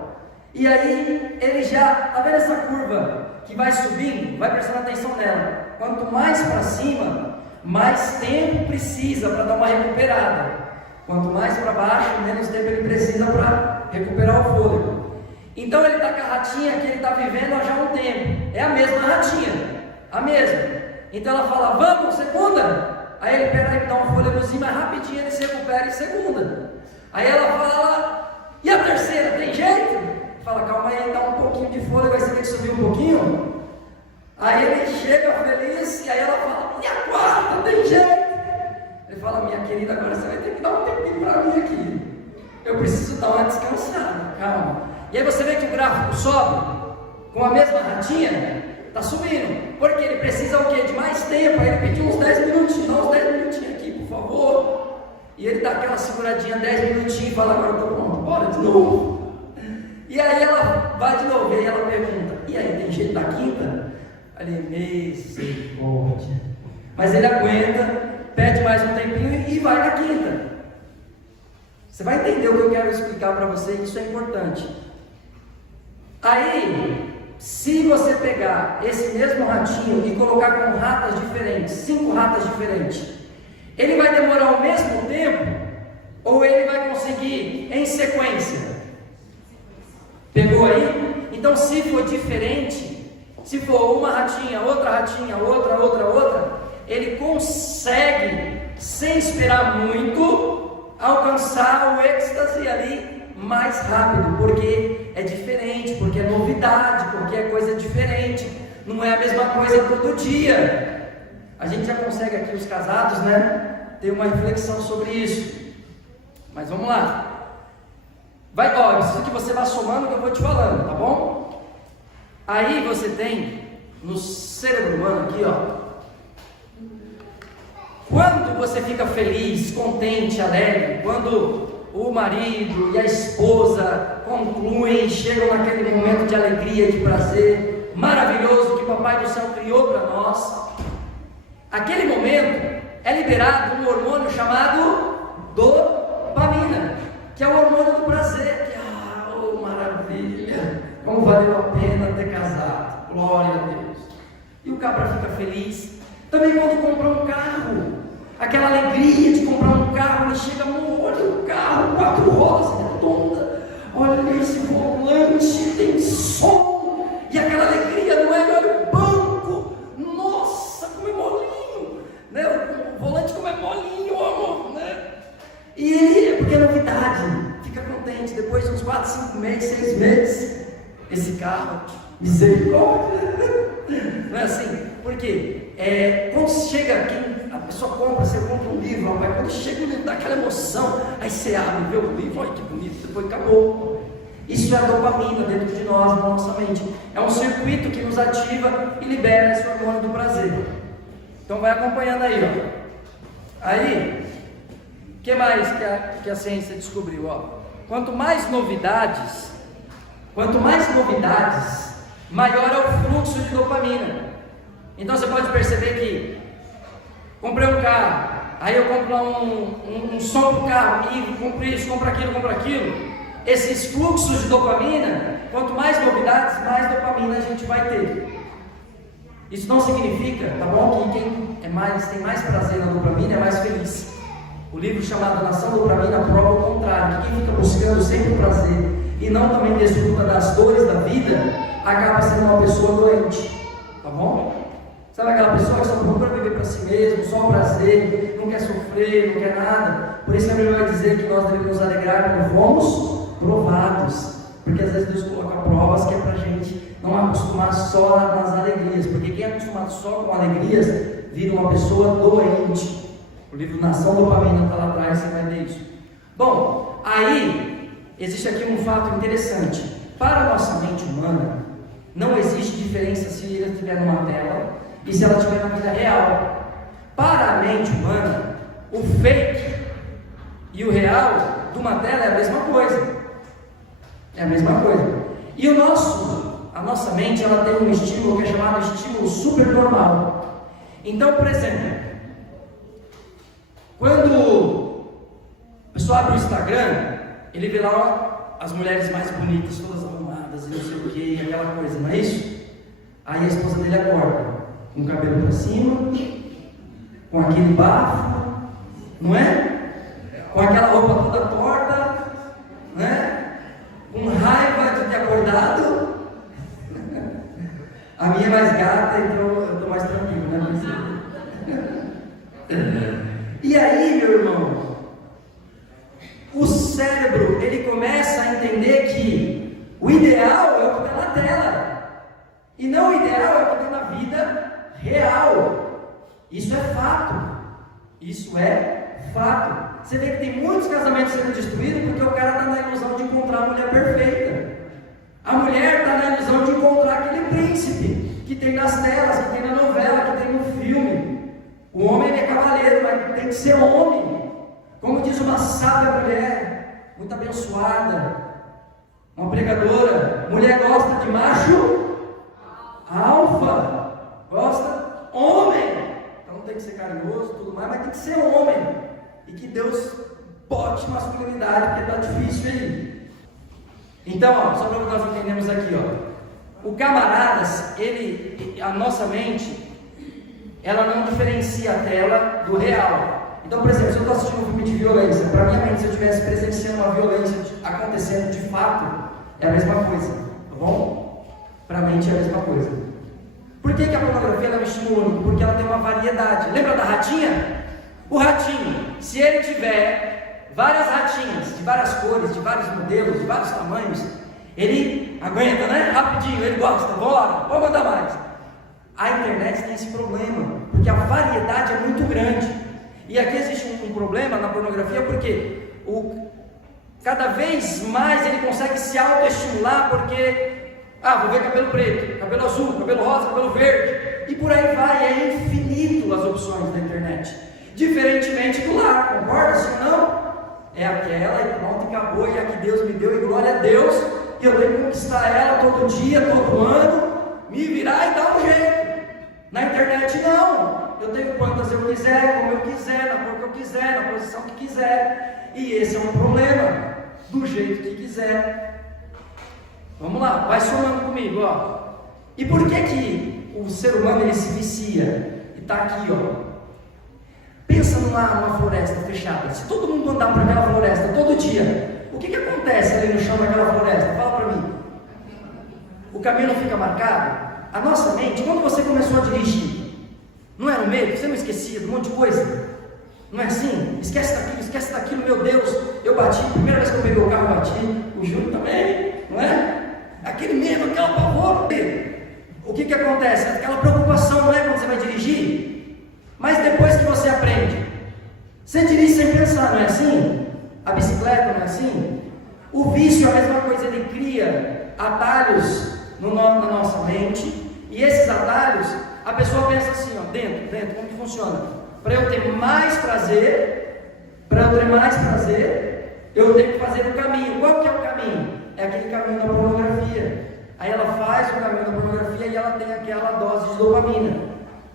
E aí, ele já, tá vendo essa curva que vai subindo? Vai prestando atenção nela. Quanto mais para cima, mais tempo precisa para dar uma recuperada. Quanto mais para baixo, menos tempo ele precisa para recuperar o fôlego. Então ele está com a ratinha que ele está vivendo há já um tempo. É a mesma ratinha, a mesma. Então ela fala, vamos, segunda. Aí ele pega e dá um fôlegozinho, mas rapidinho ele se recupera em segunda. Aí ela fala, e a terceira, tem jeito? Fala, calma aí, dá um pouquinho de fôlego, aí você tem que subir um pouquinho. Aí ele chega feliz, e aí ela fala, e a quarta, tem jeito? Ele fala, minha querida, agora você vai ter que dar um tempinho para mim aqui. Eu preciso dar uma descansada, calma. E aí você vê que o gráfico sobe, com a mesma ratinha, está subindo. Porque ele precisa o quê? De mais tempo. Aí ele pediu uns 10 minutinhos, dá uns 10 minutinhos aqui, por favor. E ele dá aquela seguradinha 10 minutinhos e fala, agora eu estou pronto, bora de novo. E aí ela vai de novo, e aí ela pergunta, e aí, tem jeito da quinta? Aí ele, misericórdia. Mas ele aguenta, pede mais um tempinho e vai na quinta. Você vai entender o que eu quero explicar para você, isso é importante. Aí, se você pegar esse mesmo ratinho e colocar com ratas diferentes, 5 ratas diferentes, ele vai demorar o mesmo tempo ou ele vai conseguir em sequência? Pegou aí? Então, se for diferente, se for uma ratinha, outra, ele consegue, sem esperar muito, alcançar o êxtase ali mais rápido, porque é diferente, porque é novidade, porque é coisa diferente, não é a mesma coisa todo dia. A gente já consegue aqui, os casados, né, ter uma reflexão sobre isso. Mas vamos lá. Vai, ó, eu preciso que você vá somando o que eu vou te falando, tá bom? Aí você tem no cérebro humano aqui, ó. Quando você fica feliz, contente, alegre, quando o marido e a esposa concluem, chegam naquele momento de alegria, de prazer maravilhoso que o Papai do Céu criou para nós, aquele momento é liberado um hormônio chamado dopamina, que é o hormônio do prazer, que oh, maravilha, como valeu a pena ter casado, glória a Deus. E o cabra fica feliz, também quando compra um carro, aquela alegria de comprar um carro, ele chega, olha o carro, 4 rodas, redonda, olha esse volante, tem som, e aquela alegria, não é? Olha o banco, nossa, como é molinho, né? O volante como é molinho, amor, né? E ele, porque é novidade, fica contente, depois de uns 4, 5 meses, 6 meses, esse carro, misericórdia, não é assim? Porque quando chega aqui, a pessoa compra, você compra um livro, rapaz, quando chega o livro dá aquela emoção, aí você abre, vê o livro, olha que bonito, depois acabou. Isso é a dopamina dentro de nós, na nossa mente. É um circuito que nos ativa e libera esse hormônio do prazer. Então vai acompanhando aí, ó. Aí, o que mais que a ciência descobriu? Ó? Quanto mais novidades, maior é o fluxo de dopamina. Então você pode perceber que comprei um carro, aí eu compro um som para o carro, e compro isso, compro aquilo. Esses fluxos de dopamina, quanto mais novidades, mais dopamina a gente vai ter. Isso não significa, tá bom, que quem tem mais prazer na dopamina é mais feliz. O livro chamado Nação Dopamina prova o contrário, que quem fica buscando sempre o prazer e não também desfruta das dores da vida, acaba sendo uma pessoa doente, tá bom? Sabe aquela pessoa que só procura viver para si mesmo, só o prazer, não quer sofrer, não quer nada? Por isso que a Bíblia vai dizer que nós devemos nos alegrar quando fomos provados, porque às vezes Deus coloca provas que é para a gente não acostumar só nas alegrias, porque quem é acostumado só com alegrias vira uma pessoa doente. O livro Nação Dopamina está lá atrás, você vai ler isso. Bom, aí existe aqui um fato interessante. Para a nossa mente humana, não existe diferença se ela estiver numa tela e se ela estiver na vida real. Para a mente humana, o fake e o real de uma tela é a mesma coisa. É a mesma coisa. E a nossa mente, ela tem um estímulo que é chamado estímulo supernormal. Então, por exemplo, quando a pessoa abre o Instagram, ele vê lá as mulheres mais bonitas, todas arrumadas e não sei o que, aquela coisa, não é isso? Aí a esposa dele acorda, com o cabelo para cima, com aquele bafo, não é? Com aquela roupa toda torta, né? Com raiva de ter acordado. A minha é mais gata, então eu estou mais tranquilo, né? E aí, meu irmão, o cérebro, ele começa a entender que o ideal é o que está na tela, e não o ideal é o que está na vida real. Isso é fato. Isso é fato. Você vê que tem muitos casamentos sendo destruídos porque o cara está na ilusão de encontrar a mulher perfeita. A mulher está na ilusão de encontrar aquele príncipe que tem nas telas, que tem na novela, que tem no filme. O homem ele é cavaleiro, mas tem que ser homem. Como diz uma sábia mulher, muito abençoada, uma pregadora: mulher gosta de macho alfa, gosta homem. Então tem que ser carinhoso, tudo mais, mas tem que ser homem. E que Deus bote masculinidade, porque está difícil aí. Então, ó, só para nós entendermos aqui, ó, o camaradas, a nossa mente, ela não diferencia a tela do real. Então, por exemplo, se eu estou assistindo um filme de violência, para minha mente, se eu estivesse presenciando uma violência acontecendo de fato, é a mesma coisa, tá bom? Para a mente é a mesma coisa. Por que a pornografia ela me estimula? Porque ela tem uma variedade. Lembra da ratinha? O ratinho, se ele tiver várias ratinhas, de várias cores, de vários modelos, de vários tamanhos, ele aguenta, né? Rapidinho, ele gosta, bora, vamos mandar mais. A internet tem esse problema, porque a variedade é muito grande. E aqui existe um problema na pornografia, porque cada vez mais ele consegue se autoestimular, porque, vou ver cabelo preto, cabelo azul, cabelo rosa, cabelo verde, e por aí vai, é infinito as opções da internet. Diferentemente do lar, concorda? Se não, é aquela e pronto, acabou, e a que Deus me deu, e glória a Deus, e eu tenho que conquistar ela todo dia, todo ano, me virar e dar um jeito. Na internet não, eu tenho quantas eu quiser, como eu quiser, na cor que eu quiser, na posição que quiser, e esse é um problema, do jeito que quiser. Vamos lá, vai somando comigo, ó. E por que o ser humano ele se vicia? E está aqui, ó. Pensa numa floresta fechada. Se todo mundo andar por aquela floresta todo dia, o que acontece ali no chão daquela floresta? Fala para mim. O caminho não fica marcado? A nossa mente, quando você começou a dirigir, não era um medo? Você não esquecia de um monte de coisa? Não é assim? Esquece daquilo, meu Deus, eu bati, primeira vez que eu peguei o carro, eu bati, o Júlio também, não é? Aquele medo, aquela pavor. O que acontece? Aquela preocupação, não é, quando você vai dirigir? Mas depois que você aprende, você dirige sem pensar, não é assim? A bicicleta não é assim? O vício é a mesma coisa, ele cria atalhos na nossa mente, e esses atalhos, a pessoa pensa assim, ó, dentro, como que funciona? Para eu ter mais prazer, eu tenho que fazer o caminho. Qual que é o caminho? É aquele caminho da pornografia. Aí ela faz o caminho da pornografia e ela tem aquela dose de dopamina.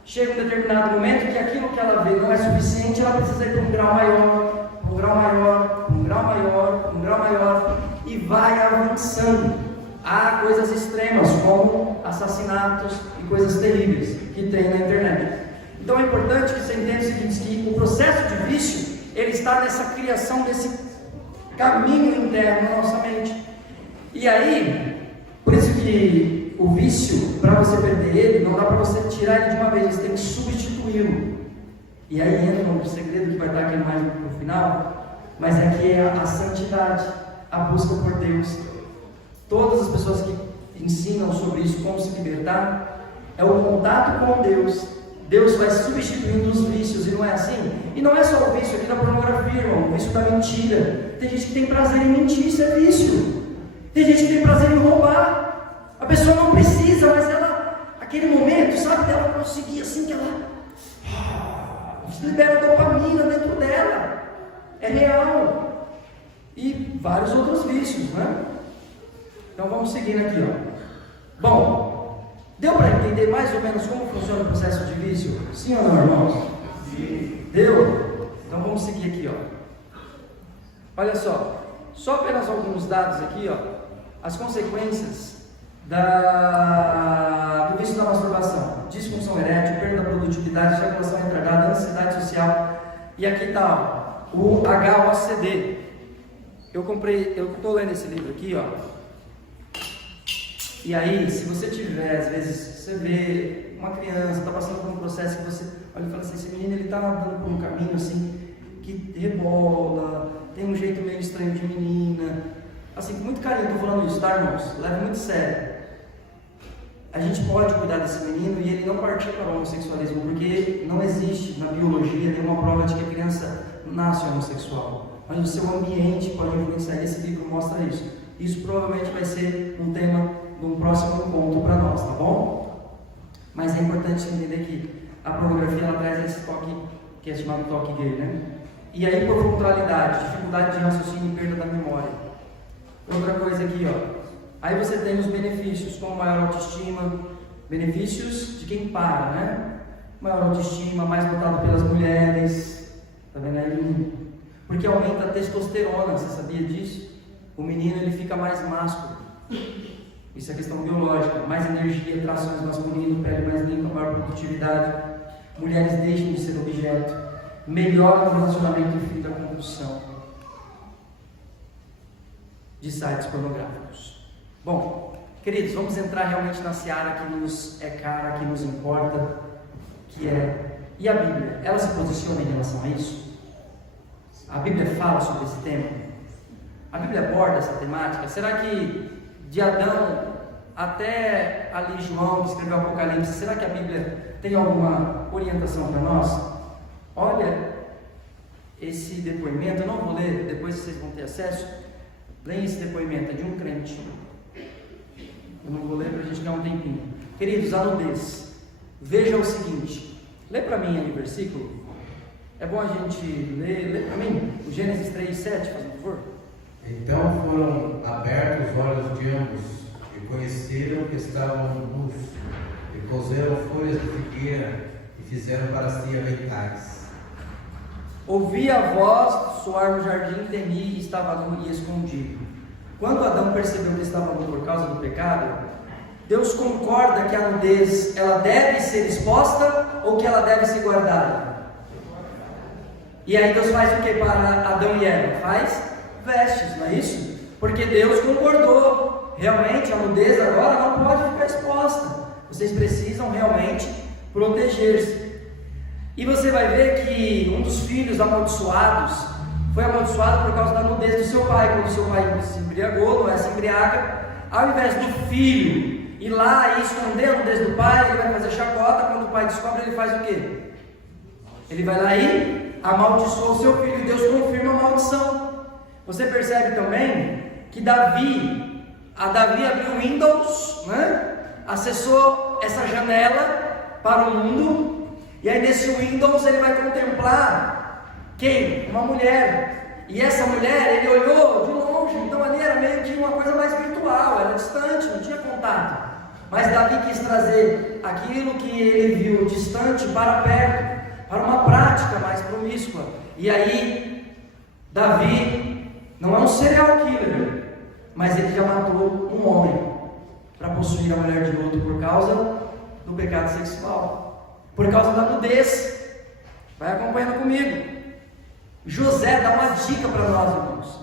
Chega um determinado momento que aquilo que ela vê não é suficiente, ela precisa ir para um grau maior, um grau maior, um grau maior, um grau maior, e vai avançando. Há coisas extremas, como assassinatos e coisas terríveis. que tem na internet. Então é importante que você entenda o seguinte, que o processo de vício, ele está nessa criação desse caminho interno na nossa mente. E aí, por isso que o vício, para você perder ele, não dá para você tirar ele de uma vez, você tem que substituí-lo. E aí entra um segredo que vai estar aqui mais no final, mas aqui é a santidade, a busca por Deus. Todas as pessoas que ensinam sobre isso, como se libertar, é o contato com Deus. Deus vai substituindo os vícios, e não é assim? E não é só o vício aqui da pornografia, irmão, o vício da mentira. Tem gente que tem prazer em mentir, isso é vício. Tem gente que tem prazer em roubar. A pessoa não precisa, mas ela, aquele momento, sabe, dela conseguir assim, que ela libera dopamina dentro dela. É real. E vários outros vícios, né? Então vamos seguindo aqui, ó. Bom, deu para entender mais ou menos como funciona o processo de vício? Sim ou não, irmãos? Sim. Deu? Então vamos seguir aqui, ó. Olha só apenas alguns dados aqui, ó. As consequências do vício da masturbação: disfunção erétil, perda da produtividade, ejaculação retardada, ansiedade social. E aqui está o HOCD. Eu estou lendo esse livro aqui, ó. E aí, se você tiver, às vezes, você vê uma criança, está passando por um processo que você olha e fala assim, esse menino ele está andando por um caminho assim, que rebola, tem um jeito meio estranho de menina, assim, com muito carinho estou falando isso, tá, irmãos? Leva muito sério. A gente pode cuidar desse menino e ele não partir para o homossexualismo, porque não existe na biologia nenhuma prova de que a criança nasce homossexual, mas o seu ambiente pode influenciar. Esse livro mostra isso. Isso provavelmente vai ser um tema de um próximo encontro para nós, tá bom? Mas é importante entender que a pornografia ela traz esse toque que é chamado toque gay, né? E aí, por frontalidade, dificuldade de raciocínio e perda da memória. Outra coisa aqui, ó. Aí você tem os benefícios, como maior autoestima, benefícios de quem para, né? Maior autoestima, mais votado pelas mulheres, tá vendo aí? Porque aumenta a testosterona, você sabia disso? O menino ele fica mais másculo. Isso é questão biológica. Mais energia, trações masculinas, pele mais limpa, maior produtividade. Mulheres deixam de ser objeto. Melhora o relacionamento e fim da compulsão de sites pornográficos. Bom, queridos, vamos entrar realmente na seara que nos é cara, que nos importa, que é... E a Bíblia, ela se posiciona em relação a isso? A Bíblia fala sobre esse tema? A Bíblia aborda essa temática? Será que de Adão até ali João, que escreveu o Apocalipse, será que a Bíblia tem alguma orientação para nós? Olha, esse depoimento, eu não vou ler, depois vocês vão ter acesso. Leia esse depoimento, é de um crente. Eu não vou ler para a gente ganhar um tempinho. Queridos, a nudez. Veja o seguinte, lê para mim aí o versículo. É bom a gente ler para mim, o Gênesis 3:7, faz um favor. Então foram abertos os olhos de ambos, e conheceram que estavam nus, e coseram folhas de figueira, e fizeram para si aventais. Ouvi a voz soar no jardim, temi e estava nu e escondido. Quando Adão percebeu que estava nu por causa do pecado, Deus concorda que a nudez ela deve ser exposta ou que ela deve ser guardada? E aí Deus faz o que para Adão e Eva? Faz vestes, não é isso? Porque Deus concordou, realmente a nudez agora não pode ficar exposta, vocês precisam realmente proteger-se. E você vai ver que um dos filhos amaldiçoados foi amaldiçoado por causa da nudez do seu pai. Quando seu pai se embriagou, Noé se embriaga, ao invés do filho ir lá e esconder a nudez do pai, ele vai fazer chacota. Quando o pai descobre, ele faz o quê? Ele vai lá e amaldiçoa o seu filho, e Deus confirma a maldição. Você percebe também que Davi abriu o Windows, né? Acessou essa janela para o mundo, e aí nesse Windows ele vai contemplar quem? Uma mulher. E essa mulher ele olhou de longe, então ali era meio que uma coisa mais virtual, era distante, não tinha contato. Mas Davi quis trazer aquilo que ele viu distante para perto, para uma prática mais promíscua. E aí Davi não é um serial killer, mas ele já matou um homem para possuir a mulher de outro por causa do pecado sexual. por causa da nudez. Vai acompanhando comigo. José dá uma dica para nós, irmãos.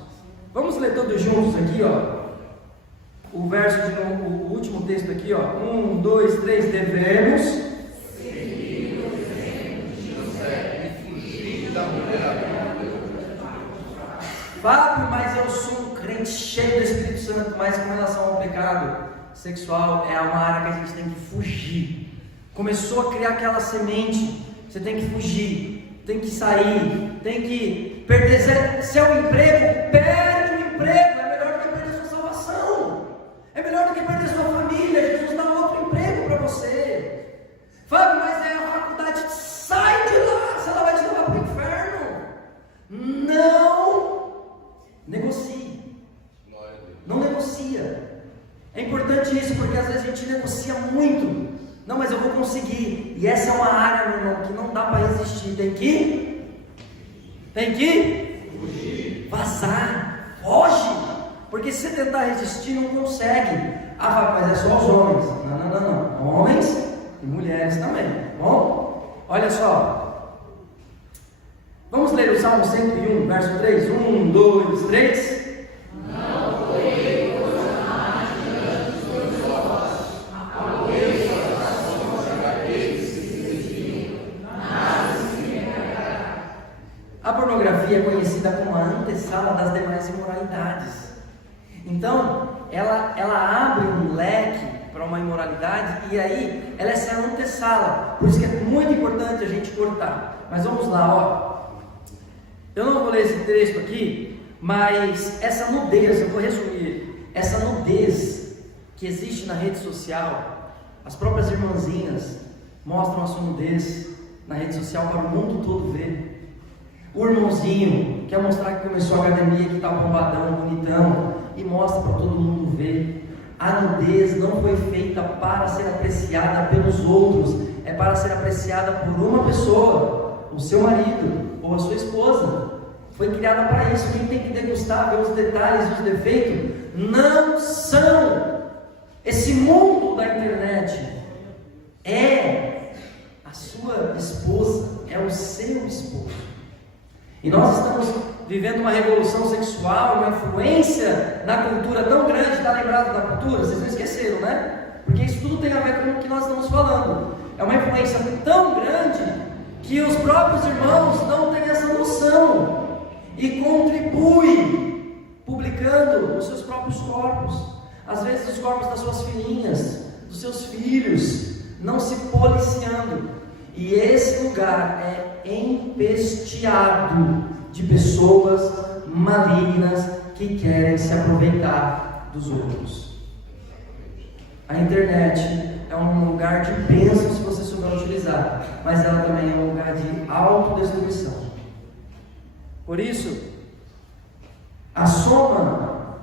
Vamos ler todos juntos aqui, ó. O verso o último texto aqui, ó. 1, 2, 3, devemos seguir o exemplo de José e fugir da mulher. Fábio, mas eu sou um crente cheio do Espírito Santo, mas com relação ao pecado sexual, é uma área que a gente tem que fugir. Começou a criar aquela semente, você tem que fugir, tem que sair, tem que perder seu emprego, perde o emprego, é melhor do que perder sua salvação, é melhor do que perder sua família. Jesus dá outro emprego para você. Fábio, mas é a faculdade, sai de lá, se ela vai te levar para o inferno. Não negocie, não negocia. É importante isso, porque às vezes a gente negocia muito. Não, mas eu vou conseguir. E essa é uma área, meu irmão, que não dá para resistir. Tem que vazar, foge. Porque se você tentar resistir, não consegue. Ah, mas é só os homens. Não. Homens e mulheres também, tá bom? Olha só. Vamos ler o Salmo 101, verso 3. 1, 2, 3. Não correi por jamais diante dos teus olhos, apoiei as ações daqueles que se desviam, nada se me negará. A pornografia é conhecida como a antessala das demais imoralidades. Então, ela abre um leque para uma imoralidade, e aí ela é essa antessala. Por isso que é muito importante a gente cortar. Mas vamos lá, ó. Eu não vou ler esse texto aqui, mas essa nudez, eu vou resumir, essa nudez que existe na rede social, as próprias irmãzinhas mostram a sua nudez na rede social para o mundo todo ver. O irmãozinho quer mostrar que começou a academia, que está bombadão, bonitão, e mostra para todo mundo ver. A nudez não foi feita para ser apreciada pelos outros, é para ser apreciada por uma pessoa, o seu marido ou a sua esposa. Foi criada para isso. Quem tem que degustar, ver os detalhes e os defeitos, não são esse mundo da internet, é a sua esposa, é o seu esposo. E nós estamos vivendo uma revolução sexual, uma influência na cultura tão grande. Está lembrado da cultura? Vocês não esqueceram, né? Porque isso tudo tem a ver com o que nós estamos falando. É uma influência tão grande que os próprios irmãos não têm essa noção e contribuem publicando os seus próprios corpos, às vezes os corpos das suas filhinhas, dos seus filhos, não se policiando. E esse lugar é empesteado de pessoas malignas que querem se aproveitar dos outros. A internet é um lugar de bênção se você souber utilizar, mas ela também é um lugar de autodestruição. Por isso, a soma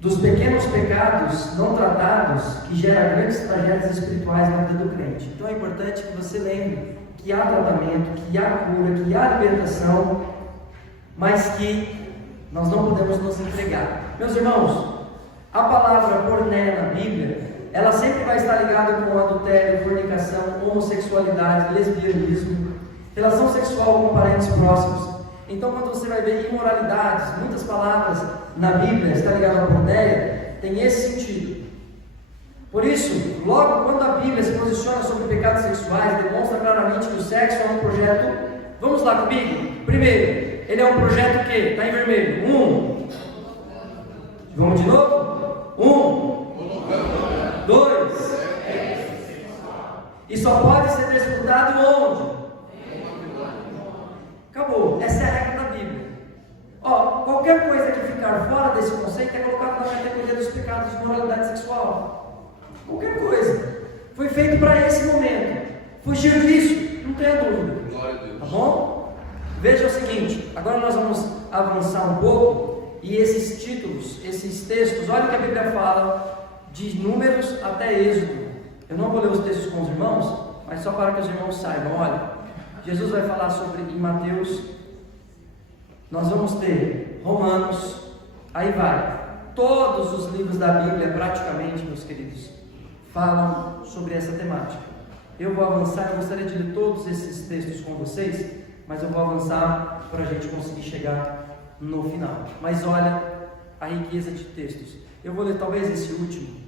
dos pequenos pecados não tratados que gera grandes tragédias espirituais na vida do crente. Então é importante que você lembre que há tratamento, que há cura, que há libertação, mas que nós não podemos nos entregar. Meus irmãos, a palavra porné na Bíblia, ela sempre vai estar ligada com adultério, fornicação, homossexualidade, lesbianismo, relação sexual com parentes próximos. Então, quando você vai ver imoralidades, muitas palavras na Bíblia está ligada à pornéia, tem esse sentido. Por isso, logo quando a Bíblia se posiciona sobre pecados sexuais, demonstra claramente que o sexo é um projeto. Vamos lá comigo? Primeiro, ele é um projeto que está em vermelho. 1. Vamos de novo? 1. 2. E só pode ser disputado onde? Acabou. Essa é a regra da Bíblia. Qualquer coisa que ficar fora desse conceito é colocado na categoria dos pecados de moralidade sexual. Qualquer coisa. Foi feito para esse momento. Fugir disso, não tenha dúvida. Tá bom? Veja o seguinte, agora nós vamos avançar um pouco, e esses títulos, esses textos, olha o que a Bíblia fala, de Números até Êxodo. Eu não vou ler os textos com os irmãos, mas só para que os irmãos saibam. Olha, Jesus vai falar sobre em Mateus, nós vamos ter Romanos, aí vai. Todos os livros da Bíblia, praticamente, meus queridos, falam sobre essa temática. Eu vou avançar, eu gostaria de ler todos esses textos com vocês, mas eu vou avançar para a gente conseguir chegar no final. Mas olha a riqueza de textos. Eu vou ler talvez esse último,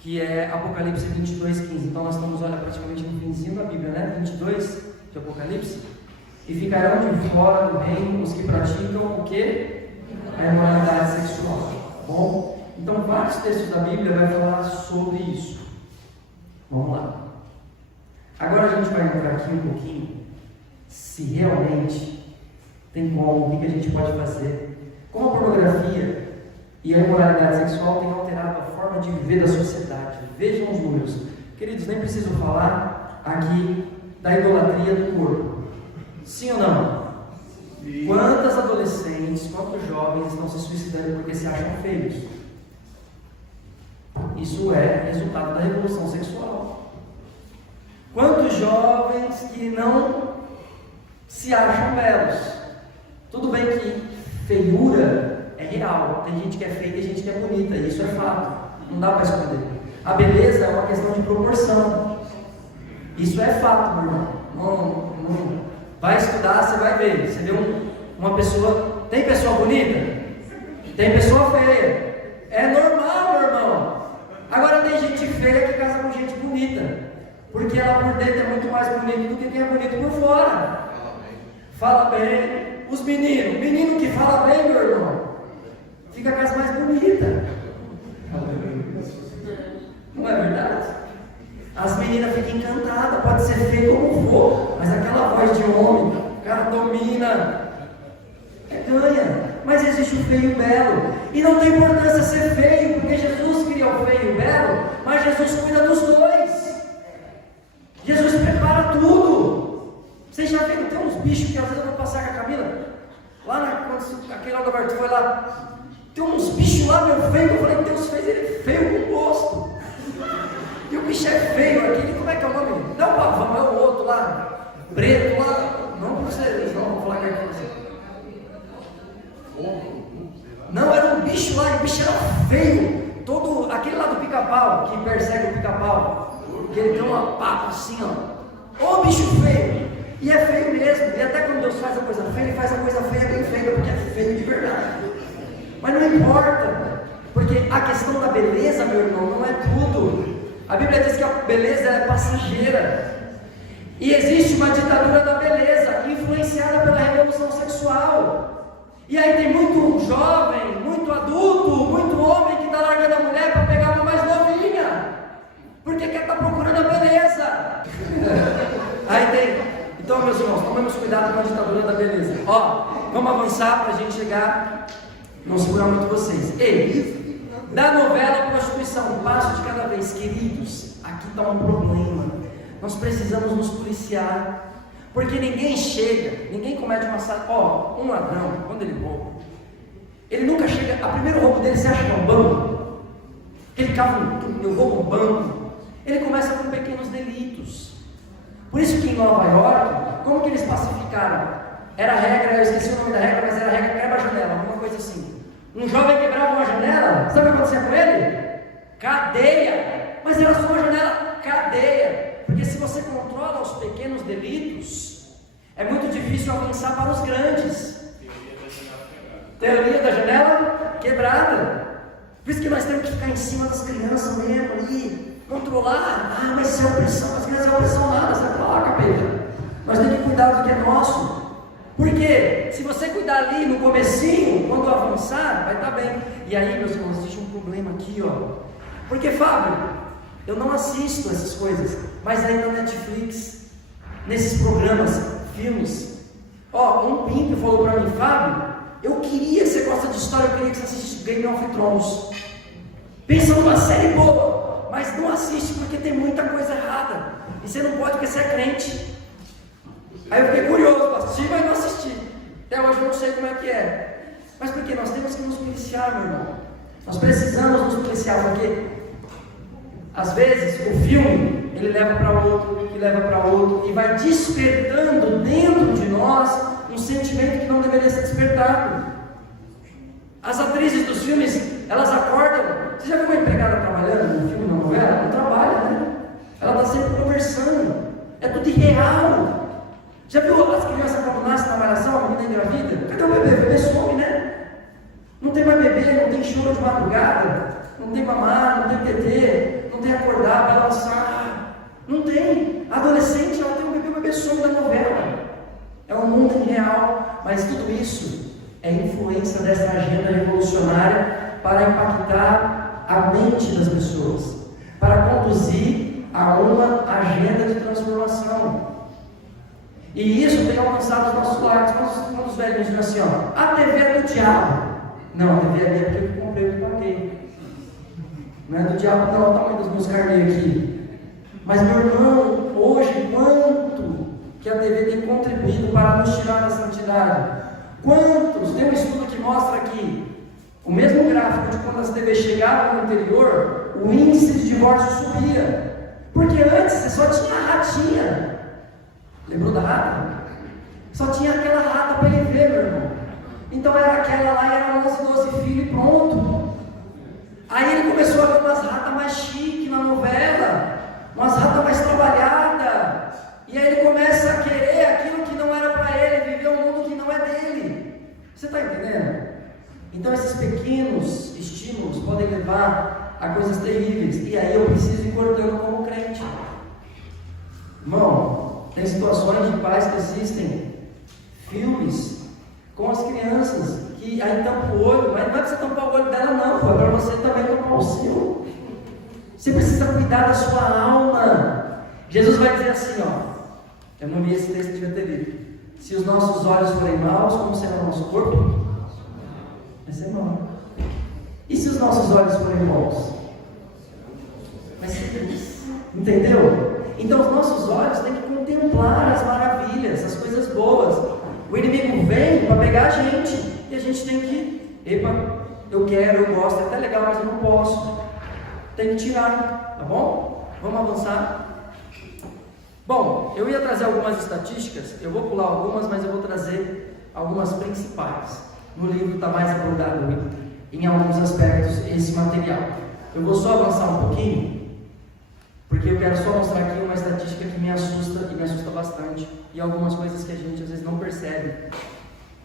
que é Apocalipse 22:15. Então nós estamos, olha, praticamente no finzinho da Bíblia, né? 22 de Apocalipse. E ficarão de fora do reino os que praticam o quê? A imoralidade sexual. Bom, então vários textos da Bíblia vai falar sobre isso. Vamos lá. Agora a gente vai entrar aqui um pouquinho, se realmente tem como, o que a gente pode fazer. Como a pornografia e a imoralidade sexual têm alterado a forma de viver da sociedade. Vejam os números. Queridos, nem preciso falar aqui da idolatria do corpo. Sim ou não? Sim. Quantas adolescentes, quantos jovens estão se suicidando porque se acham feios? Isso é resultado da revolução sexual. Quantos jovens que não se acham belos? Tudo bem que feiura é real. Tem gente que é feia e tem gente que é bonita. Isso é fato. Não dá para esconder. A beleza é uma questão de proporção. Isso é fato, meu irmão. Não. Vai estudar, você vai ver. Você vê uma pessoa. Tem pessoa bonita? Tem pessoa feia. É normal, meu irmão. Agora tem gente feia que casa com gente bonita, porque ela por dentro é muito mais bonita do que quem é bonito por fora. Fala bem. Os meninos, menino que fala bem, meu irmão, fica a casa mais bonita. Não é verdade? As meninas ficam encantadas, pode ser feio como for, mas aquela voz de homem, o cara domina, ganha. Mas existe o feio e o belo, e não tem importância ser feio, porque Jesus cria o feio e o belo, mas Jesus cuida dos dois. Jesus prepara tudo. Vocês já viram, tem uns bichos que às vezes eu vou passear com a Camila, lá quando aquele lá do Alberto foi lá, tem uns bichos lá, meu feio, eu falei, Deus fez ele feio com gosto. E o bicho é feio, aquele, como é que é o nome? Não, o pavão, é o outro lá, preto lá, não por vocês, não, vou falar que é com você. Não, era um bicho lá, e o bicho era feio, todo, aquele lá do pica-pau, que persegue o pica-pau, que ele tem uma pata assim, ó, ô bicho feio, e é feio mesmo, e até quando Deus faz a coisa feia, ele faz a coisa feia bem feia, porque é feio de verdade, mas não importa, porque a questão da beleza, meu irmão, não é tudo. A Bíblia diz que a beleza é passageira, e existe uma ditadura da beleza, influenciada pela revolução sexual. E aí tem muito jovem, muito adulto, muito homem que está largando a mulher para pegar uma mais novinha, porque quer estar procurando a beleza. Aí tem, então meus irmãos, tomemos cuidado com a ditadura da beleza. Ó, vamos avançar para a gente chegar, não segurar muito vocês. Ei, da novela prostituição, um passo de cada vez, queridos, aqui está um problema, nós precisamos nos policiar. Porque ninguém chega, ninguém comete uma assalto. Ó, um ladrão, quando ele rouba, ele nunca chega, a primeiro roubo dele você acha que é um banco, ele cava um rouba um banco, ele começa com pequenos delitos. Por isso que em Nova York, como que eles pacificaram? Era a regra, eu esqueci o nome da regra, mas era a regra quebra a janela, alguma coisa assim. Um jovem quebrava uma janela, sabe o que acontecia com ele? Cadeia, mas era só uma janela, cadeia. Porque se você controla os pequenos delitos, é muito difícil avançar para os grandes. Teoria da janela quebrada. Por isso que nós temos que ficar em cima das crianças mesmo ali, controlar. Ah, mas isso é opressão, as crianças é opressão nada, sai pra lá, capeta. Nós temos que cuidar do que é nosso. Porque se você cuidar ali no comecinho, quando avançar, vai estar bem. E aí, meus irmãos, existe um problema aqui, ó. Porque, Fábio, eu não assisto essas coisas, mas aí na Netflix, nesses programas, filmes, ó, um pimp falou pra mim, Fábio, eu queria que você gosta de história, eu queria que você assistisse Game of Thrones. Pensa numa série boa, mas não assiste porque tem muita coisa errada, e você não pode porque você é crente. Aí eu fiquei curioso para assistir, mas não assisti. Até hoje eu não sei como é que é. Mas por quê? Nós temos que nos policiar, meu irmão. Nós precisamos nos policiar, porque às vezes o filme, ele leva para outro, que leva para outro, e vai despertando dentro de nós um sentimento que não deveria ser despertado. As atrizes dos filmes, elas acordam. Você já viu uma empregada trabalhando no filme, na novela? Não trabalha, né? Ela está sempre conversando, é tudo irreal. Já viu as crianças quando nascem na malhação, a menina engravida? Cadê o bebê? O bebê some, né? Não tem mais bebê, não tem choro de madrugada, não tem mamar, não tem tetê, não tem acordar, balançar, não tem. Adolescente, ela tem o bebê some da novela. É um mundo irreal, mas tudo isso é influência dessa agenda revolucionária para impactar a mente das pessoas, para conduzir a uma agenda de transformação. E isso tem alcançado os nossos lares. Quando os velhos dizem assim, ó, a TV é do diabo. Não, a TV é minha porque eu comprei e paguei. Não é do diabo, não, olha o tamanho dos meus carneiros aqui. Mas, meu irmão, hoje, quanto que a TV tem contribuído para nos tirar da santidade? Quantos? Tem um estudo que mostra que o mesmo gráfico de quando as TVs chegavam no interior, o índice de divórcio subia. Porque antes você só tinha a ratinha. Lembrou da rata? Só tinha aquela rata para ele ver, meu irmão. Então era aquela lá e era 11, 12 filhos e pronto. Aí ele começou a ver umas ratas mais chiques na novela, umas ratas mais trabalhadas. E aí ele começa a querer aquilo que não era para ele, viver um mundo que não é dele. Você está entendendo? Então esses pequenos estímulos podem levar a coisas terríveis. E aí eu preciso ir cortando como crente. Irmão, tem situações de pais que assistem filmes com as crianças, que aí tampa o olho, mas não é para você tampar o olho dela não, é para você também tampar o seu. Você precisa cuidar da sua alma. Jesus vai dizer assim, ó, eu não li esse texto, devia ter lido. Se os nossos olhos forem maus, como será o nosso corpo? Vai ser mau. E se os nossos olhos forem bons? Vai ser feliz. Entendeu? Então os nossos olhos têm que contemplar as maravilhas, as coisas boas. O inimigo vem para pegar a gente e a gente tem que, epa, eu quero, eu gosto, é até legal, mas eu não posso. Tem que tirar, tá bom? Vamos avançar. Bom, eu ia trazer algumas estatísticas, eu vou pular algumas, mas eu vou trazer algumas principais. No livro está mais abordado em alguns aspectos esse material. Eu vou só avançar um pouquinho, porque eu quero só mostrar aqui uma estatística que me assusta e me assusta bastante, e algumas coisas que a gente às vezes não percebe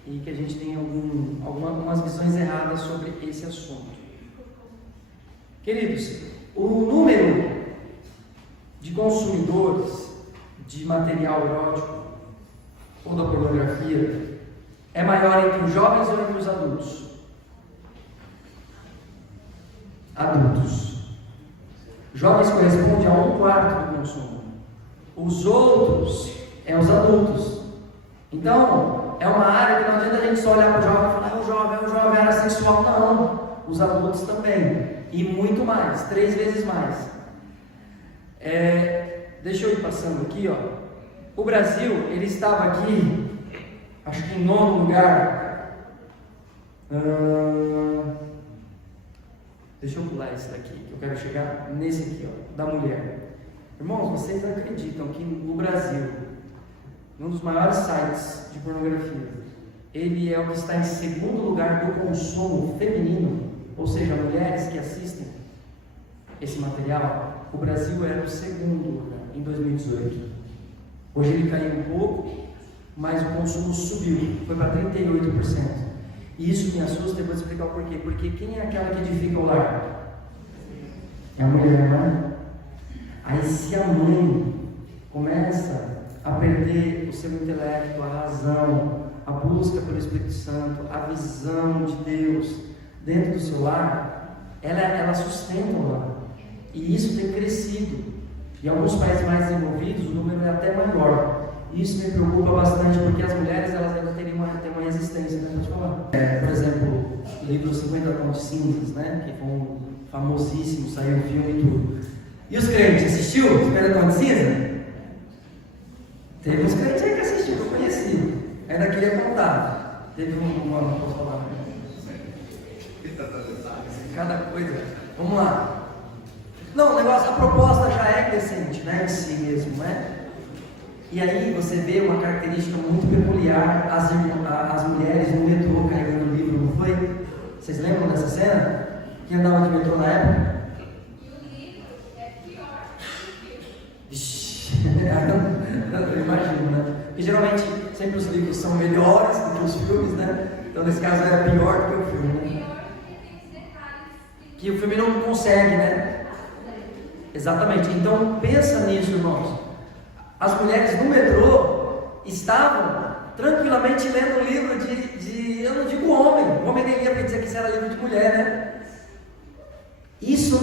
e que a gente tem algumas visões erradas sobre esse assunto. Queridos, o número de consumidores de material erótico ou da pornografia é maior entre os jovens ou entre os adultos? Adultos. Jovens correspondem a 1/4 do consumo. Os outros é os adultos. Então, é uma área que não adianta a gente só olhar para o jovem e falar, é o jovem, área sexual. Não, os adultos também. E muito mais, 3 vezes mais. Deixa eu ir passando aqui, ó. O Brasil, ele estava aqui, acho que em 9º lugar. Deixa eu pular esse daqui, que eu quero chegar nesse aqui, ó, da mulher. Irmãos, vocês acreditam que o Brasil, um dos maiores sites de pornografia, ele é o que está em 2º lugar do consumo feminino, ou seja, mulheres que assistem esse material? O Brasil era o 2º lugar em 2018. Hoje ele caiu um pouco, mas o consumo subiu, foi para 38%. E isso me assusta, eu vou explicar o porquê. Porque quem é aquela que edifica o lar? É a mulher, não é? Aí se a mãe começa a perder o seu intelecto, a razão, a busca pelo Espírito Santo, a visão de Deus dentro do seu lar, ela sustenta o lar. E isso tem crescido. Em alguns países mais desenvolvidos, o número é até maior. Isso me preocupa bastante, porque as mulheres elas ainda têm uma resistência, né? Pode falar. Por exemplo, o livro 50 Tons de Cinzas, né? Que foi famosíssimo, saiu um filme e tudo. E os crentes, assistiu 50 Tons de Cinza? Teve uns crentes aí que assistiu, que eu conheci. Ainda queria contar. Teve uma, não posso falar. Cada coisa. Vamos lá. Não, o negócio, a proposta já é decente, né? Em si mesmo, né? E aí você vê uma característica muito peculiar, as mulheres no metrô carregando o livro, não foi? Vocês lembram dessa cena? Quem andava de metrô na época? Eu imagino, né? Porque geralmente sempre os livros são melhores do que os filmes, né? Então nesse caso era pior do que o filme, né? Que o filme não consegue, né? Exatamente. Então pensa nisso, irmãos. As mulheres no metrô estavam tranquilamente lendo um livro eu não digo homem, o homem nem ia dizer que isso era livro de mulher, né? Isso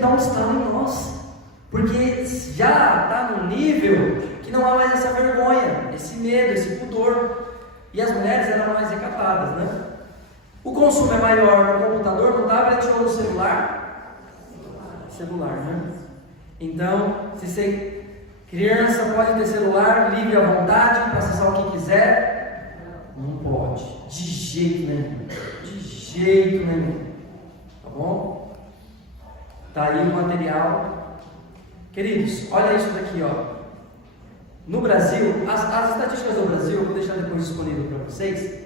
dá um estalo em nós, porque já está num nível que não há mais essa vergonha, esse medo, esse pudor, e as mulheres eram mais recatadas, né? O consumo é maior no computador, no tablet ou no celular? Celular, né? Então, se você criança pode ter celular livre à vontade para acessar o que quiser? Não pode, de jeito nenhum, de jeito nenhum, tá bom? Tá aí o material. Queridos, olha isso daqui, ó. No Brasil, as estatísticas do Brasil, eu vou deixar depois disponível para vocês,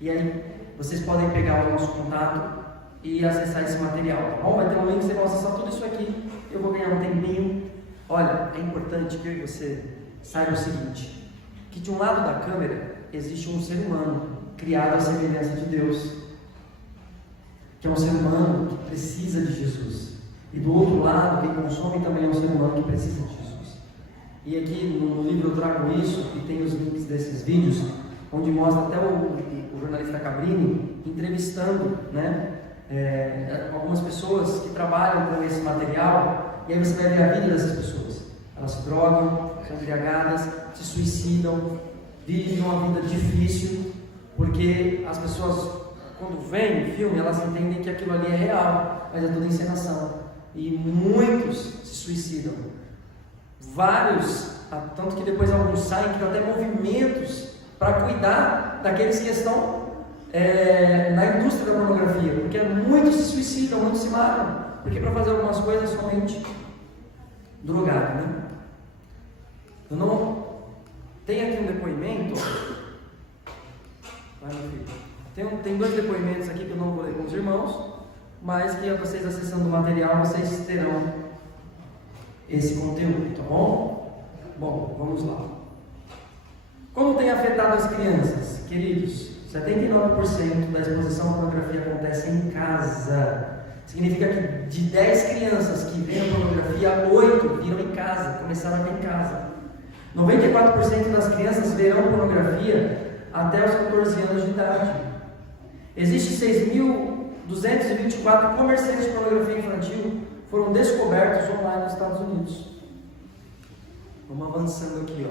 e aí vocês podem pegar o nosso contato e acessar esse material, tá bom? Vai ter um link, você vai acessar tudo isso aqui, eu vou ganhar um tempinho. Olha, é importante que você saiba o seguinte, que de um lado da câmera existe um ser humano criado à semelhança de Deus, que é um ser humano que precisa de Jesus, e do outro lado, quem consome também é um ser humano que precisa de Jesus. E aqui no livro eu trago isso, e tem os links desses vídeos, onde mostra até o jornalista Cabrini entrevistando, né, algumas pessoas que trabalham com esse material, e aí você vai ver a vida dessas pessoas. Elas se drogam, são embriagadas, se suicidam, vivem uma vida difícil, porque as pessoas, quando veem o filme, elas entendem que aquilo ali é real, mas é tudo encenação. E muitos se suicidam. Vários, tanto que depois alguns saem, criam até movimentos para cuidar daqueles que estão na indústria da pornografia, porque muitos se suicidam, muitos se matam, porque para fazer algumas coisas somente drogado, né? Eu não... Tem aqui um depoimento. Vai, meu filho. Tem 2 depoimentos aqui que eu não vou ler com os irmãos, mas que vocês acessando o material, vocês terão esse conteúdo, tá bom? Bom, vamos lá. Como tem afetado as crianças? Queridos, 79% da exposição à pornografia acontece em casa. Significa que de 10 crianças que veem a pornografia, 8 viram em casa, começaram a ver em casa. 94% das crianças verão pornografia até os 14 anos de idade. Existem 6.224 comerciantes de pornografia infantil foram descobertos online nos Estados Unidos. Vamos avançando aqui, ó.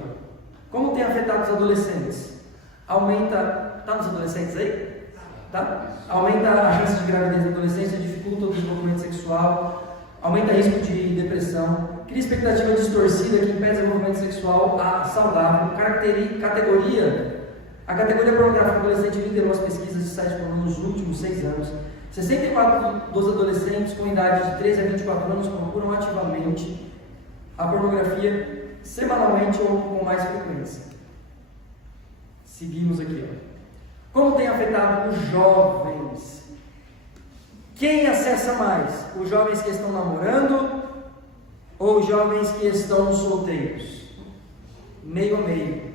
Como tem afetado os adolescentes? Aumenta... Tá nos adolescentes aí? Tá? Aumenta a chance de gravidez na adolescência, dificulta o desenvolvimento sexual, aumenta o risco de depressão, cria expectativa distorcida que impede o desenvolvimento sexual saudável. A categoria pornográfica adolescente liderou as pesquisas de site pornô nos últimos 6 anos. 64% dos adolescentes com idade de 13 a 24 anos procuram ativamente a pornografia semanalmente ou com mais frequência. Seguimos aqui, ó. Como tem afetado os jovens? Quem acessa mais? Os jovens que estão namorando ou os jovens que estão solteiros? Meio a meio.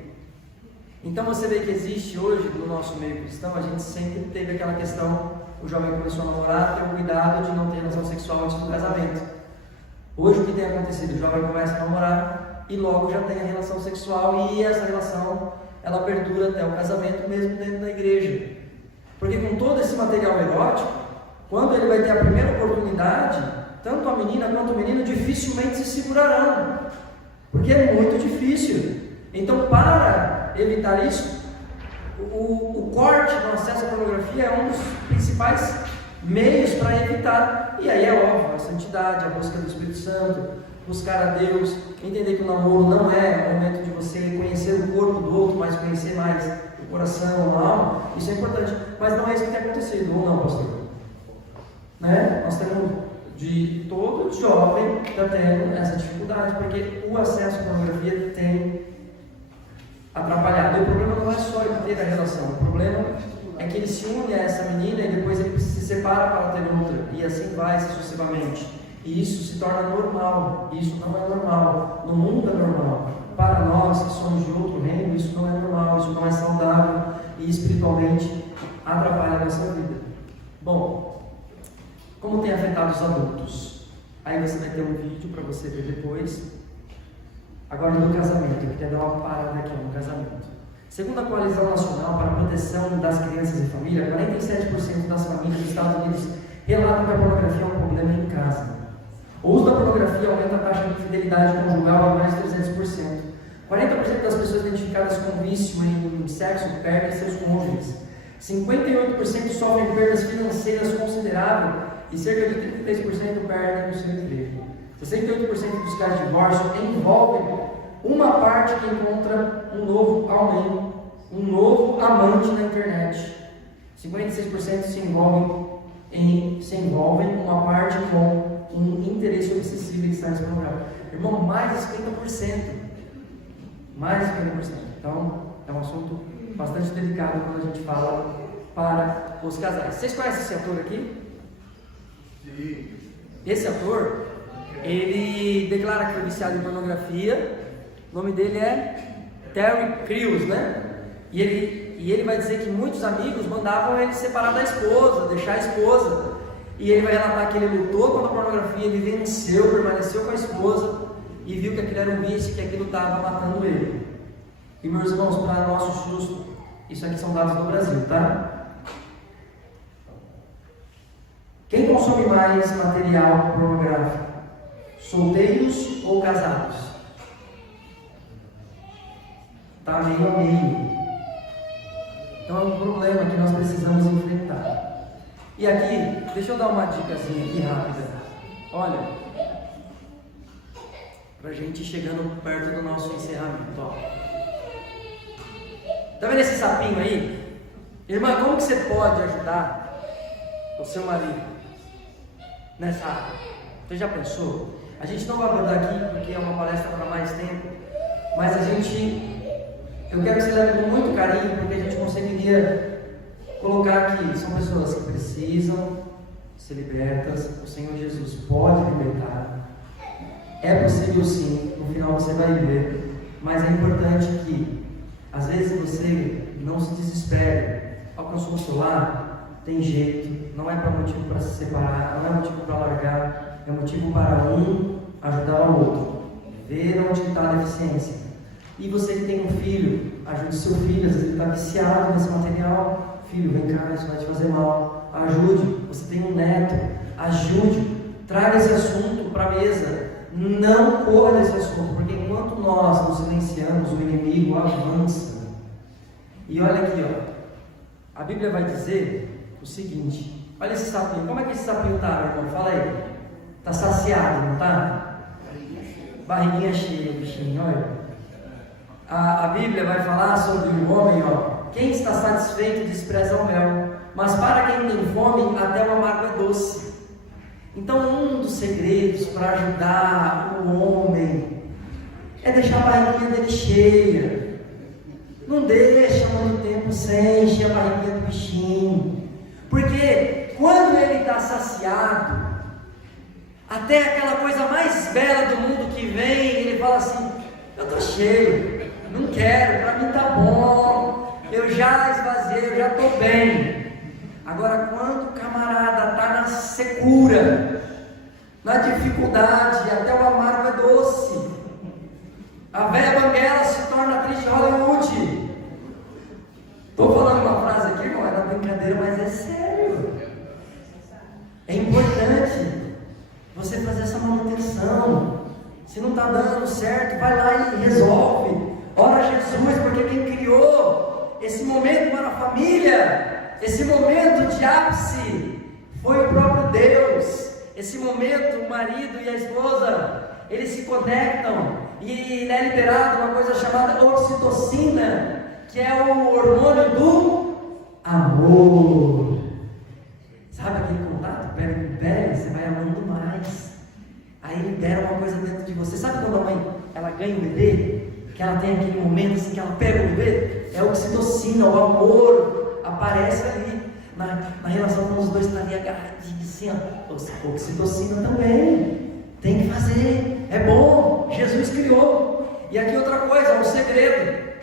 Então você vê que existe hoje no nosso meio cristão, a gente sempre teve aquela questão, o jovem começou a namorar, tem o cuidado de não ter relação sexual antes do casamento. Hoje o que tem acontecido? O jovem começa a namorar e logo já tem a relação sexual, e essa relação ela perdura até o casamento, mesmo dentro da igreja. Porque com todo esse material erótico, quando ele vai ter a primeira oportunidade, tanto a menina quanto o menino dificilmente se segurarão, porque é muito difícil. Então, para evitar isso, o corte no acesso à pornografia é um dos principais meios para evitar. E aí é óbvio, a santidade, a busca do Espírito Santo, buscar a Deus, entender que o namoro não é o momento de você conhecer o corpo do outro, mas conhecer mais o coração, a alma. Isso é importante, mas não é isso que tem acontecido, ou não, pastor? Né? Nós temos de todo jovem já tendo essa dificuldade, porque o acesso à pornografia tem atrapalhado. E o problema não é só ele ter a relação, o problema é que ele se une a essa menina e depois ele se separa para ter outra, e assim vai sucessivamente. E isso se torna normal, e isso não é normal, no mundo é normal. para nós que somos de outro reino, isso não é normal, isso não é saudável e espiritualmente atrapalha a nossa vida. Bom, como tem afetado os adultos? Aí você vai ter um vídeo para você ver depois. Agora no casamento, eu queria dar uma parada aqui no casamento. Segundo a Coalizão Nacional para a Proteção das Crianças e Família, 47% das famílias dos Estados Unidos relatam que a pornografia é um problema em casa. O uso da pornografia aumenta a taxa de infidelidade conjugal a mais de 300%. 40% das pessoas identificadas com vício em sexo perdem seus cônjuges. 58% sofrem perdas financeiras consideráveis e cerca de 33% perdem o seu emprego. 68% dos casos de divórcio envolvem uma parte que encontra um novo amante na internet. 56% se envolvem uma parte com um interesse obsessivo em sites pornográficos. Irmão, mais de 50%. Mais de 50%. Então, é um assunto bastante delicado quando a gente fala para os casais. Vocês conhecem esse ator aqui? Sim. Esse ator, ele declara que foi viciado em pornografia. O nome dele é Terry Crews, né? E ele vai dizer que muitos amigos mandavam ele separar da esposa, deixar a esposa. E ele vai relatar que ele lutou contra a pornografia, ele venceu, permaneceu com a esposa e viu que aquilo era um vício, que aquilo estava matando ele. E meus irmãos, para nosso susto, isso aqui são dados do Brasil, tá? Quem consome mais material pornográfico? Solteiros ou casados? Está meio a meio. Então é um problema que nós precisamos enfrentar. E aqui, deixa eu dar uma dicasinha aqui rápida. Olha, pra gente ir chegando perto do nosso encerramento, ó. Tá vendo esse sapinho aí? Irmã, como que você pode ajudar o seu marido nessa área? Você já pensou? A gente não vai abordar aqui porque é uma palestra para mais tempo, mas eu quero que você leve com muito carinho, porque a gente conseguiria colocar aqui, são pessoas que precisam ser libertas, o Senhor Jesus pode libertar, é possível sim, no final você vai ver, mas é importante que, às vezes você não se desespere, alcançou o seu lar, tem jeito, não é motivo para se separar, não é motivo para largar, é motivo para um ajudar o outro, ver onde está a deficiência. E você que tem um filho, ajude seu filho, às vezes ele está viciado nesse material. Filho, vem cá, isso vai te fazer mal. Ajude. Você tem um neto, ajude. Traga esse assunto para a mesa. Não corra desse assunto, porque enquanto nós nos silenciamos, o inimigo avança. E olha aqui, ó. A Bíblia vai dizer o seguinte: olha esse sapinho. Como é que esse sapinho está, meu irmão? Fala aí. Está saciado, não está? Barriguinha cheia, bichinho, olha. A Bíblia vai falar sobre o homem, ó. Quem está satisfeito despreza o mel, mas para quem tem fome, até o amargo é doce. Então, um dos segredos para ajudar o homem é deixar a barriguinha dele cheia. Não deixa muito tempo sem encher a barriguinha do bichinho, porque quando ele está saciado, até aquela coisa mais bela do mundo que vem, ele fala assim: eu estou cheio, não quero, para mim está bom, eu já esvaziei, eu já estou bem. Agora, quando o camarada está na secura, na dificuldade, até o amargo é doce. A velha banguela se torna triste Hollywood. Estou falando uma frase aqui, não é uma brincadeira, mas é sério. É importante você fazer essa manutenção. Se não está dando certo, vai lá e resolve. Ora a Jesus, porque quem criou esse momento para a família, esse momento de ápice, foi o próprio Deus. Esse momento, o marido e a esposa, eles se conectam e é liberado uma coisa chamada oxitocina, que é o hormônio do amor. Sabe aquele contato pele com pele? Você vai amando mais. Aí libera uma coisa dentro de você. Sabe quando a mãe ela ganha um bebê? Que ela tem aquele momento assim que ela pega o bebê? É a oxitocina, o amor aparece ali. Na relação com os dois, está ali agarradinho assim, ó. Oxitocina também. Tem que fazer. É bom. Jesus criou. E aqui outra coisa, um segredo.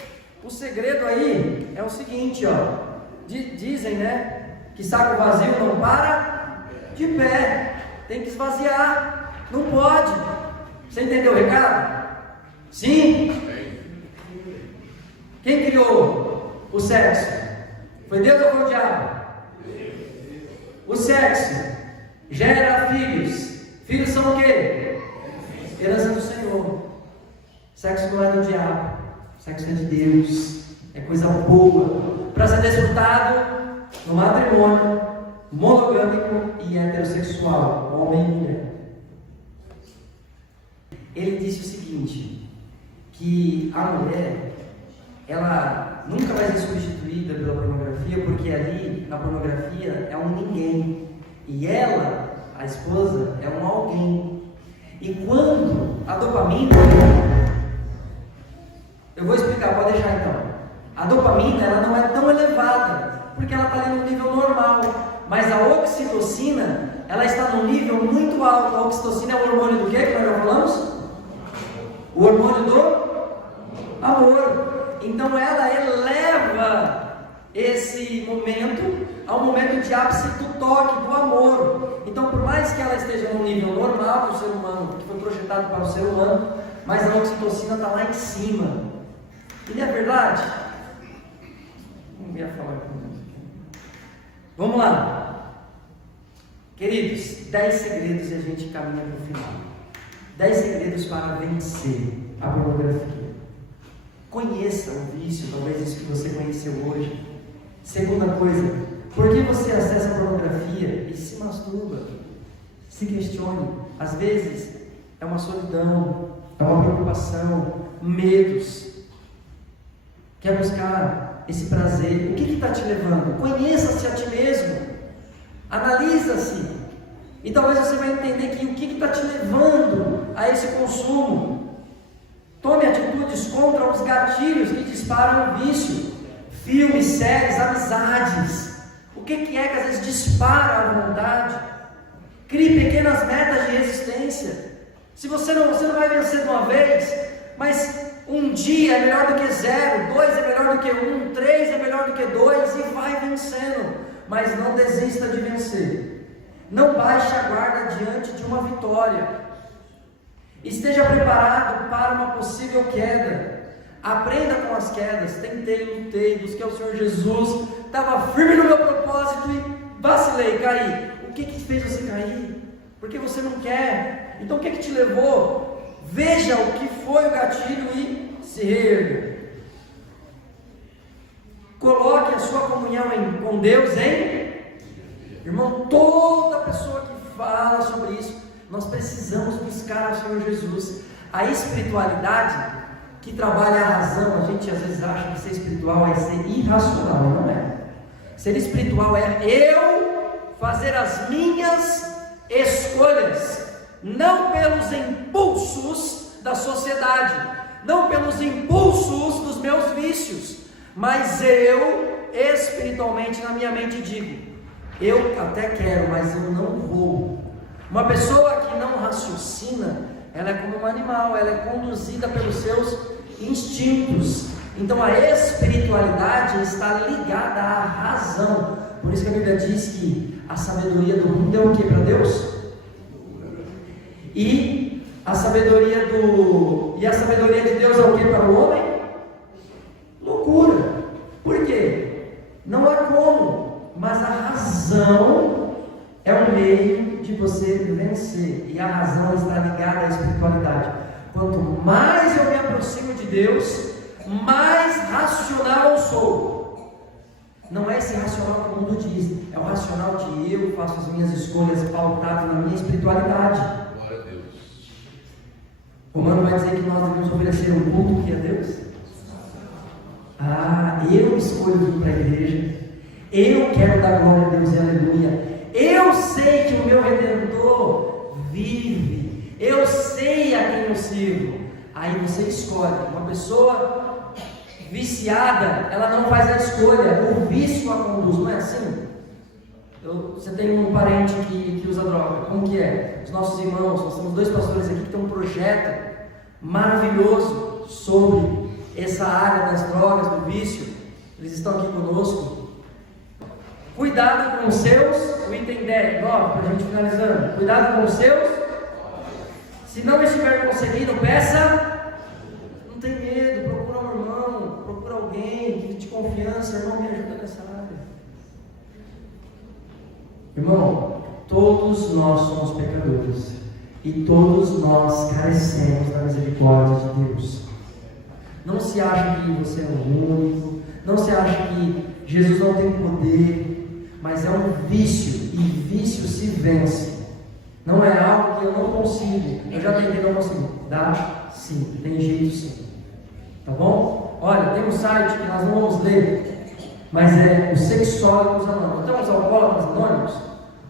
O segredo aí é o seguinte, ó. Dizem, né, que saco vazio não para de pé. Tem que esvaziar. Não pode. Você entendeu o recado? Sim? Quem criou o sexo? Foi Deus ou foi o diabo? O sexo gera filhos. Filhos são o quê? Herança do Senhor. Sexo não é do diabo. Sexo é de Deus. É coisa boa para ser desfrutado no matrimônio monogâmico e heterossexual, homem e mulher. Ele disse o seguinte, que a mulher, ela nunca vai ser substituída pela pornografia, porque ali a pornografia é um ninguém e ela, a esposa, é um alguém. E quando a dopamina, eu vou explicar, pode deixar então. A dopamina, ela não é tão elevada, porque ela está ali no nível normal, mas a oxitocina, ela está no nível muito alto. A oxitocina é o hormônio do quê que nós já falamos? O hormônio do amor. Então ela eleva esse momento ao momento de ápice do toque, do amor. Então, por mais que ela esteja no nível normal do ser humano, que foi projetado para o ser humano, mas a oxitocina está lá em cima. E não é verdade? Não ia falar com isso. Vamos lá. Queridos, 10 segredos e a gente caminha para o final. 10 segredos para vencer a pornografia. Conheça o vício, talvez isso que você conheceu hoje. Segunda coisa, por que você acessa a pornografia e se masturba? Se questione. Às vezes é uma solidão, é uma preocupação, medos. Quer buscar esse prazer? O que está te levando? Conheça-se a ti mesmo. Analisa-se. E talvez você vai entender que o que está te levando a esse consumo. Tome atitudes contra os gatilhos que disparam o vício. Filmes, séries, amizades. O que é que às vezes dispara a vontade? Crie pequenas metas de resistência. Se você não vai vencer de uma vez, mas um dia é melhor do que 0, 2 é melhor do que 1, 3 é melhor do que 2 e vai vencendo. Mas não desista de vencer. Não baixe a guarda diante de uma vitória. Esteja preparado para uma possível queda. Aprenda com as quedas. Tentei, lutei, busquei o Senhor Jesus, estava firme no meu propósito e vacilei, caí. O que fez você cair? Porque você não quer. Então o que te levou? Veja o que foi o gatilho e se reerga. Coloque a sua comunhão com Deus em... Irmão, toda pessoa que fala sobre isso, nós precisamos buscar o Senhor Jesus. A espiritualidade que trabalha a razão, a gente às vezes acha que ser espiritual é ser irracional, não é? Ser espiritual é eu fazer as minhas escolhas, não pelos impulsos da sociedade, não pelos impulsos dos meus vícios, mas eu espiritualmente na minha mente digo, eu até quero, mas eu não vou. Uma pessoa que não raciocina, ela é como um animal, ela é conduzida pelos seus instintos. Então a espiritualidade está ligada à razão. Por isso que a Bíblia diz que a sabedoria do mundo é o que para Deus? E a sabedoria de Deus é o que para o homem? Loucura. Por quê? Não há como, mas a razão é um meio de você vencer, e a razão está ligada à espiritualidade. Quanto mais eu me aproximo de Deus, mais racional eu sou. Não é esse racional que o mundo diz, é o racional de eu faço as minhas escolhas pautado na minha espiritualidade. Glória a Deus. Romano vai dizer que nós devemos oferecer um culto que é Deus. Eu escolho vir para a igreja, eu quero dar glória a Deus e aleluia. Eu sei que o meu Redentor vive, eu sei a quem eu sirvo. Aí você escolhe. Uma pessoa viciada, ela não faz a escolha, o vício a conduz, não é assim? Você tem um parente que usa droga, como que é? Os nossos irmãos, nós temos 2 pastores aqui que têm um projeto maravilhoso sobre essa área das drogas, do vício. Eles estão aqui conosco. Cuidado com os seus, o item 10, 9, para a gente finalizando. Cuidado com os seus. Se não estiver conseguindo, peça. Não tem medo, procura um irmão, procura alguém que de confiança. Irmão, me ajuda nessa área. Irmão, todos nós somos pecadores e todos nós carecemos da misericórdia de Deus. Não se acha que você é o único, não se acha que Jesus não tem poder, mas é um vício, e vício se vence. Não é algo que eu não consigo, eu já tentei, não consigo. Dá sim, tem jeito sim. Tá bom? Olha, tem um site que nós não vamos ler, mas é o Sexólogos Anônimos. Então, os Alcoólatras Anônimos,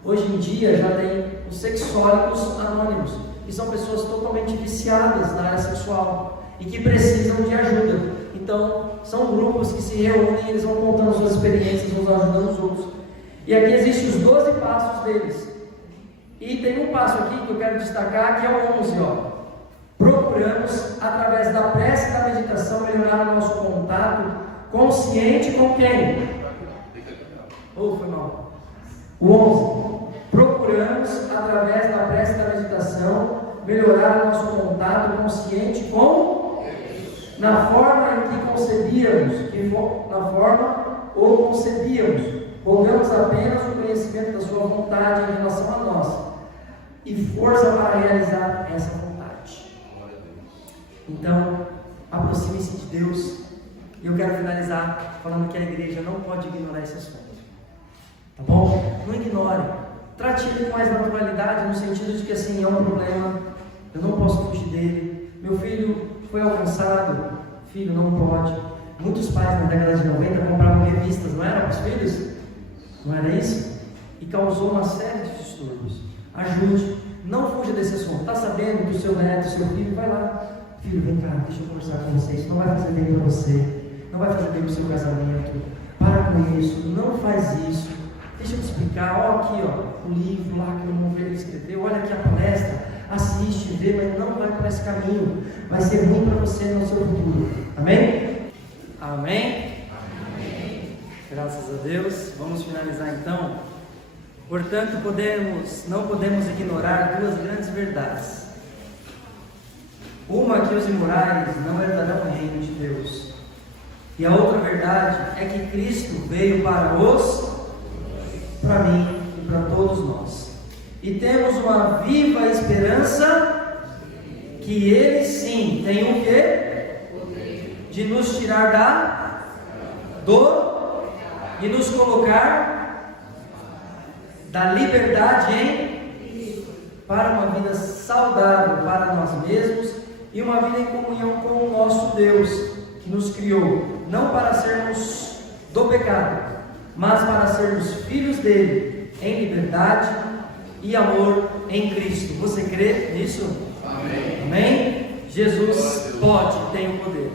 hoje em dia já tem os Sexólogos Anônimos, que são pessoas totalmente viciadas na área sexual e que precisam de ajuda. Então, são grupos que se reúnem, eles vão contando suas experiências, uns ajudando os outros. E aqui existem os 12 passos deles. E tem um passo aqui que eu quero destacar, que é o 11, ó. Procuramos, através da prece e da meditação, melhorar o nosso contato consciente com quem? Foi mal. O 11. Procuramos, através da prece e da meditação, melhorar o nosso contato consciente com? Na forma em que concebíamos, na forma ou concebíamos. Rogamos apenas o conhecimento da sua vontade em relação a nós e força para realizar essa vontade. Então, aproxime-se de Deus. E eu quero finalizar falando que a igreja não pode ignorar esse assunto. Tá bom? Não ignore. Trate ele com mais naturalidade, no sentido de que assim, é um problema, eu não posso fugir dele. Meu filho foi alcançado, filho, não pode. Muitos pais na década de 90 compravam revistas, não era para os filhos? Não era isso? E causou uma série de distúrbios. Ajude, não fuja desse assunto. Está sabendo que o seu neto, o seu filho, vai lá. Filho, vem cá, deixa eu conversar com você. Isso não vai fazer bem para você. Não vai fazer bem para o seu casamento. Para com isso, não faz isso. Deixa eu te explicar. Olha aqui, ó, o livro lá que o irmão Velho escreveu. Olha aqui a palestra. Assiste, vê, mas não vai por esse caminho. Vai ser ruim para você no seu futuro. Amém? Amém? Graças a Deus. Vamos finalizar então. Portanto, não podemos ignorar duas grandes verdades. Uma, que os imorais não herdarão o reino de Deus. E a outra verdade é que Cristo veio para mim e para todos nós. E temos uma viva esperança que Ele sim tem o quê? De nos tirar da dor e nos colocar da liberdade para uma vida saudável para nós mesmos e uma vida em comunhão com o nosso Deus que nos criou, não para sermos do pecado, mas para sermos filhos dele em liberdade e amor em Cristo. Você crê nisso? Amém? Amém? Jesus pode, tem o poder.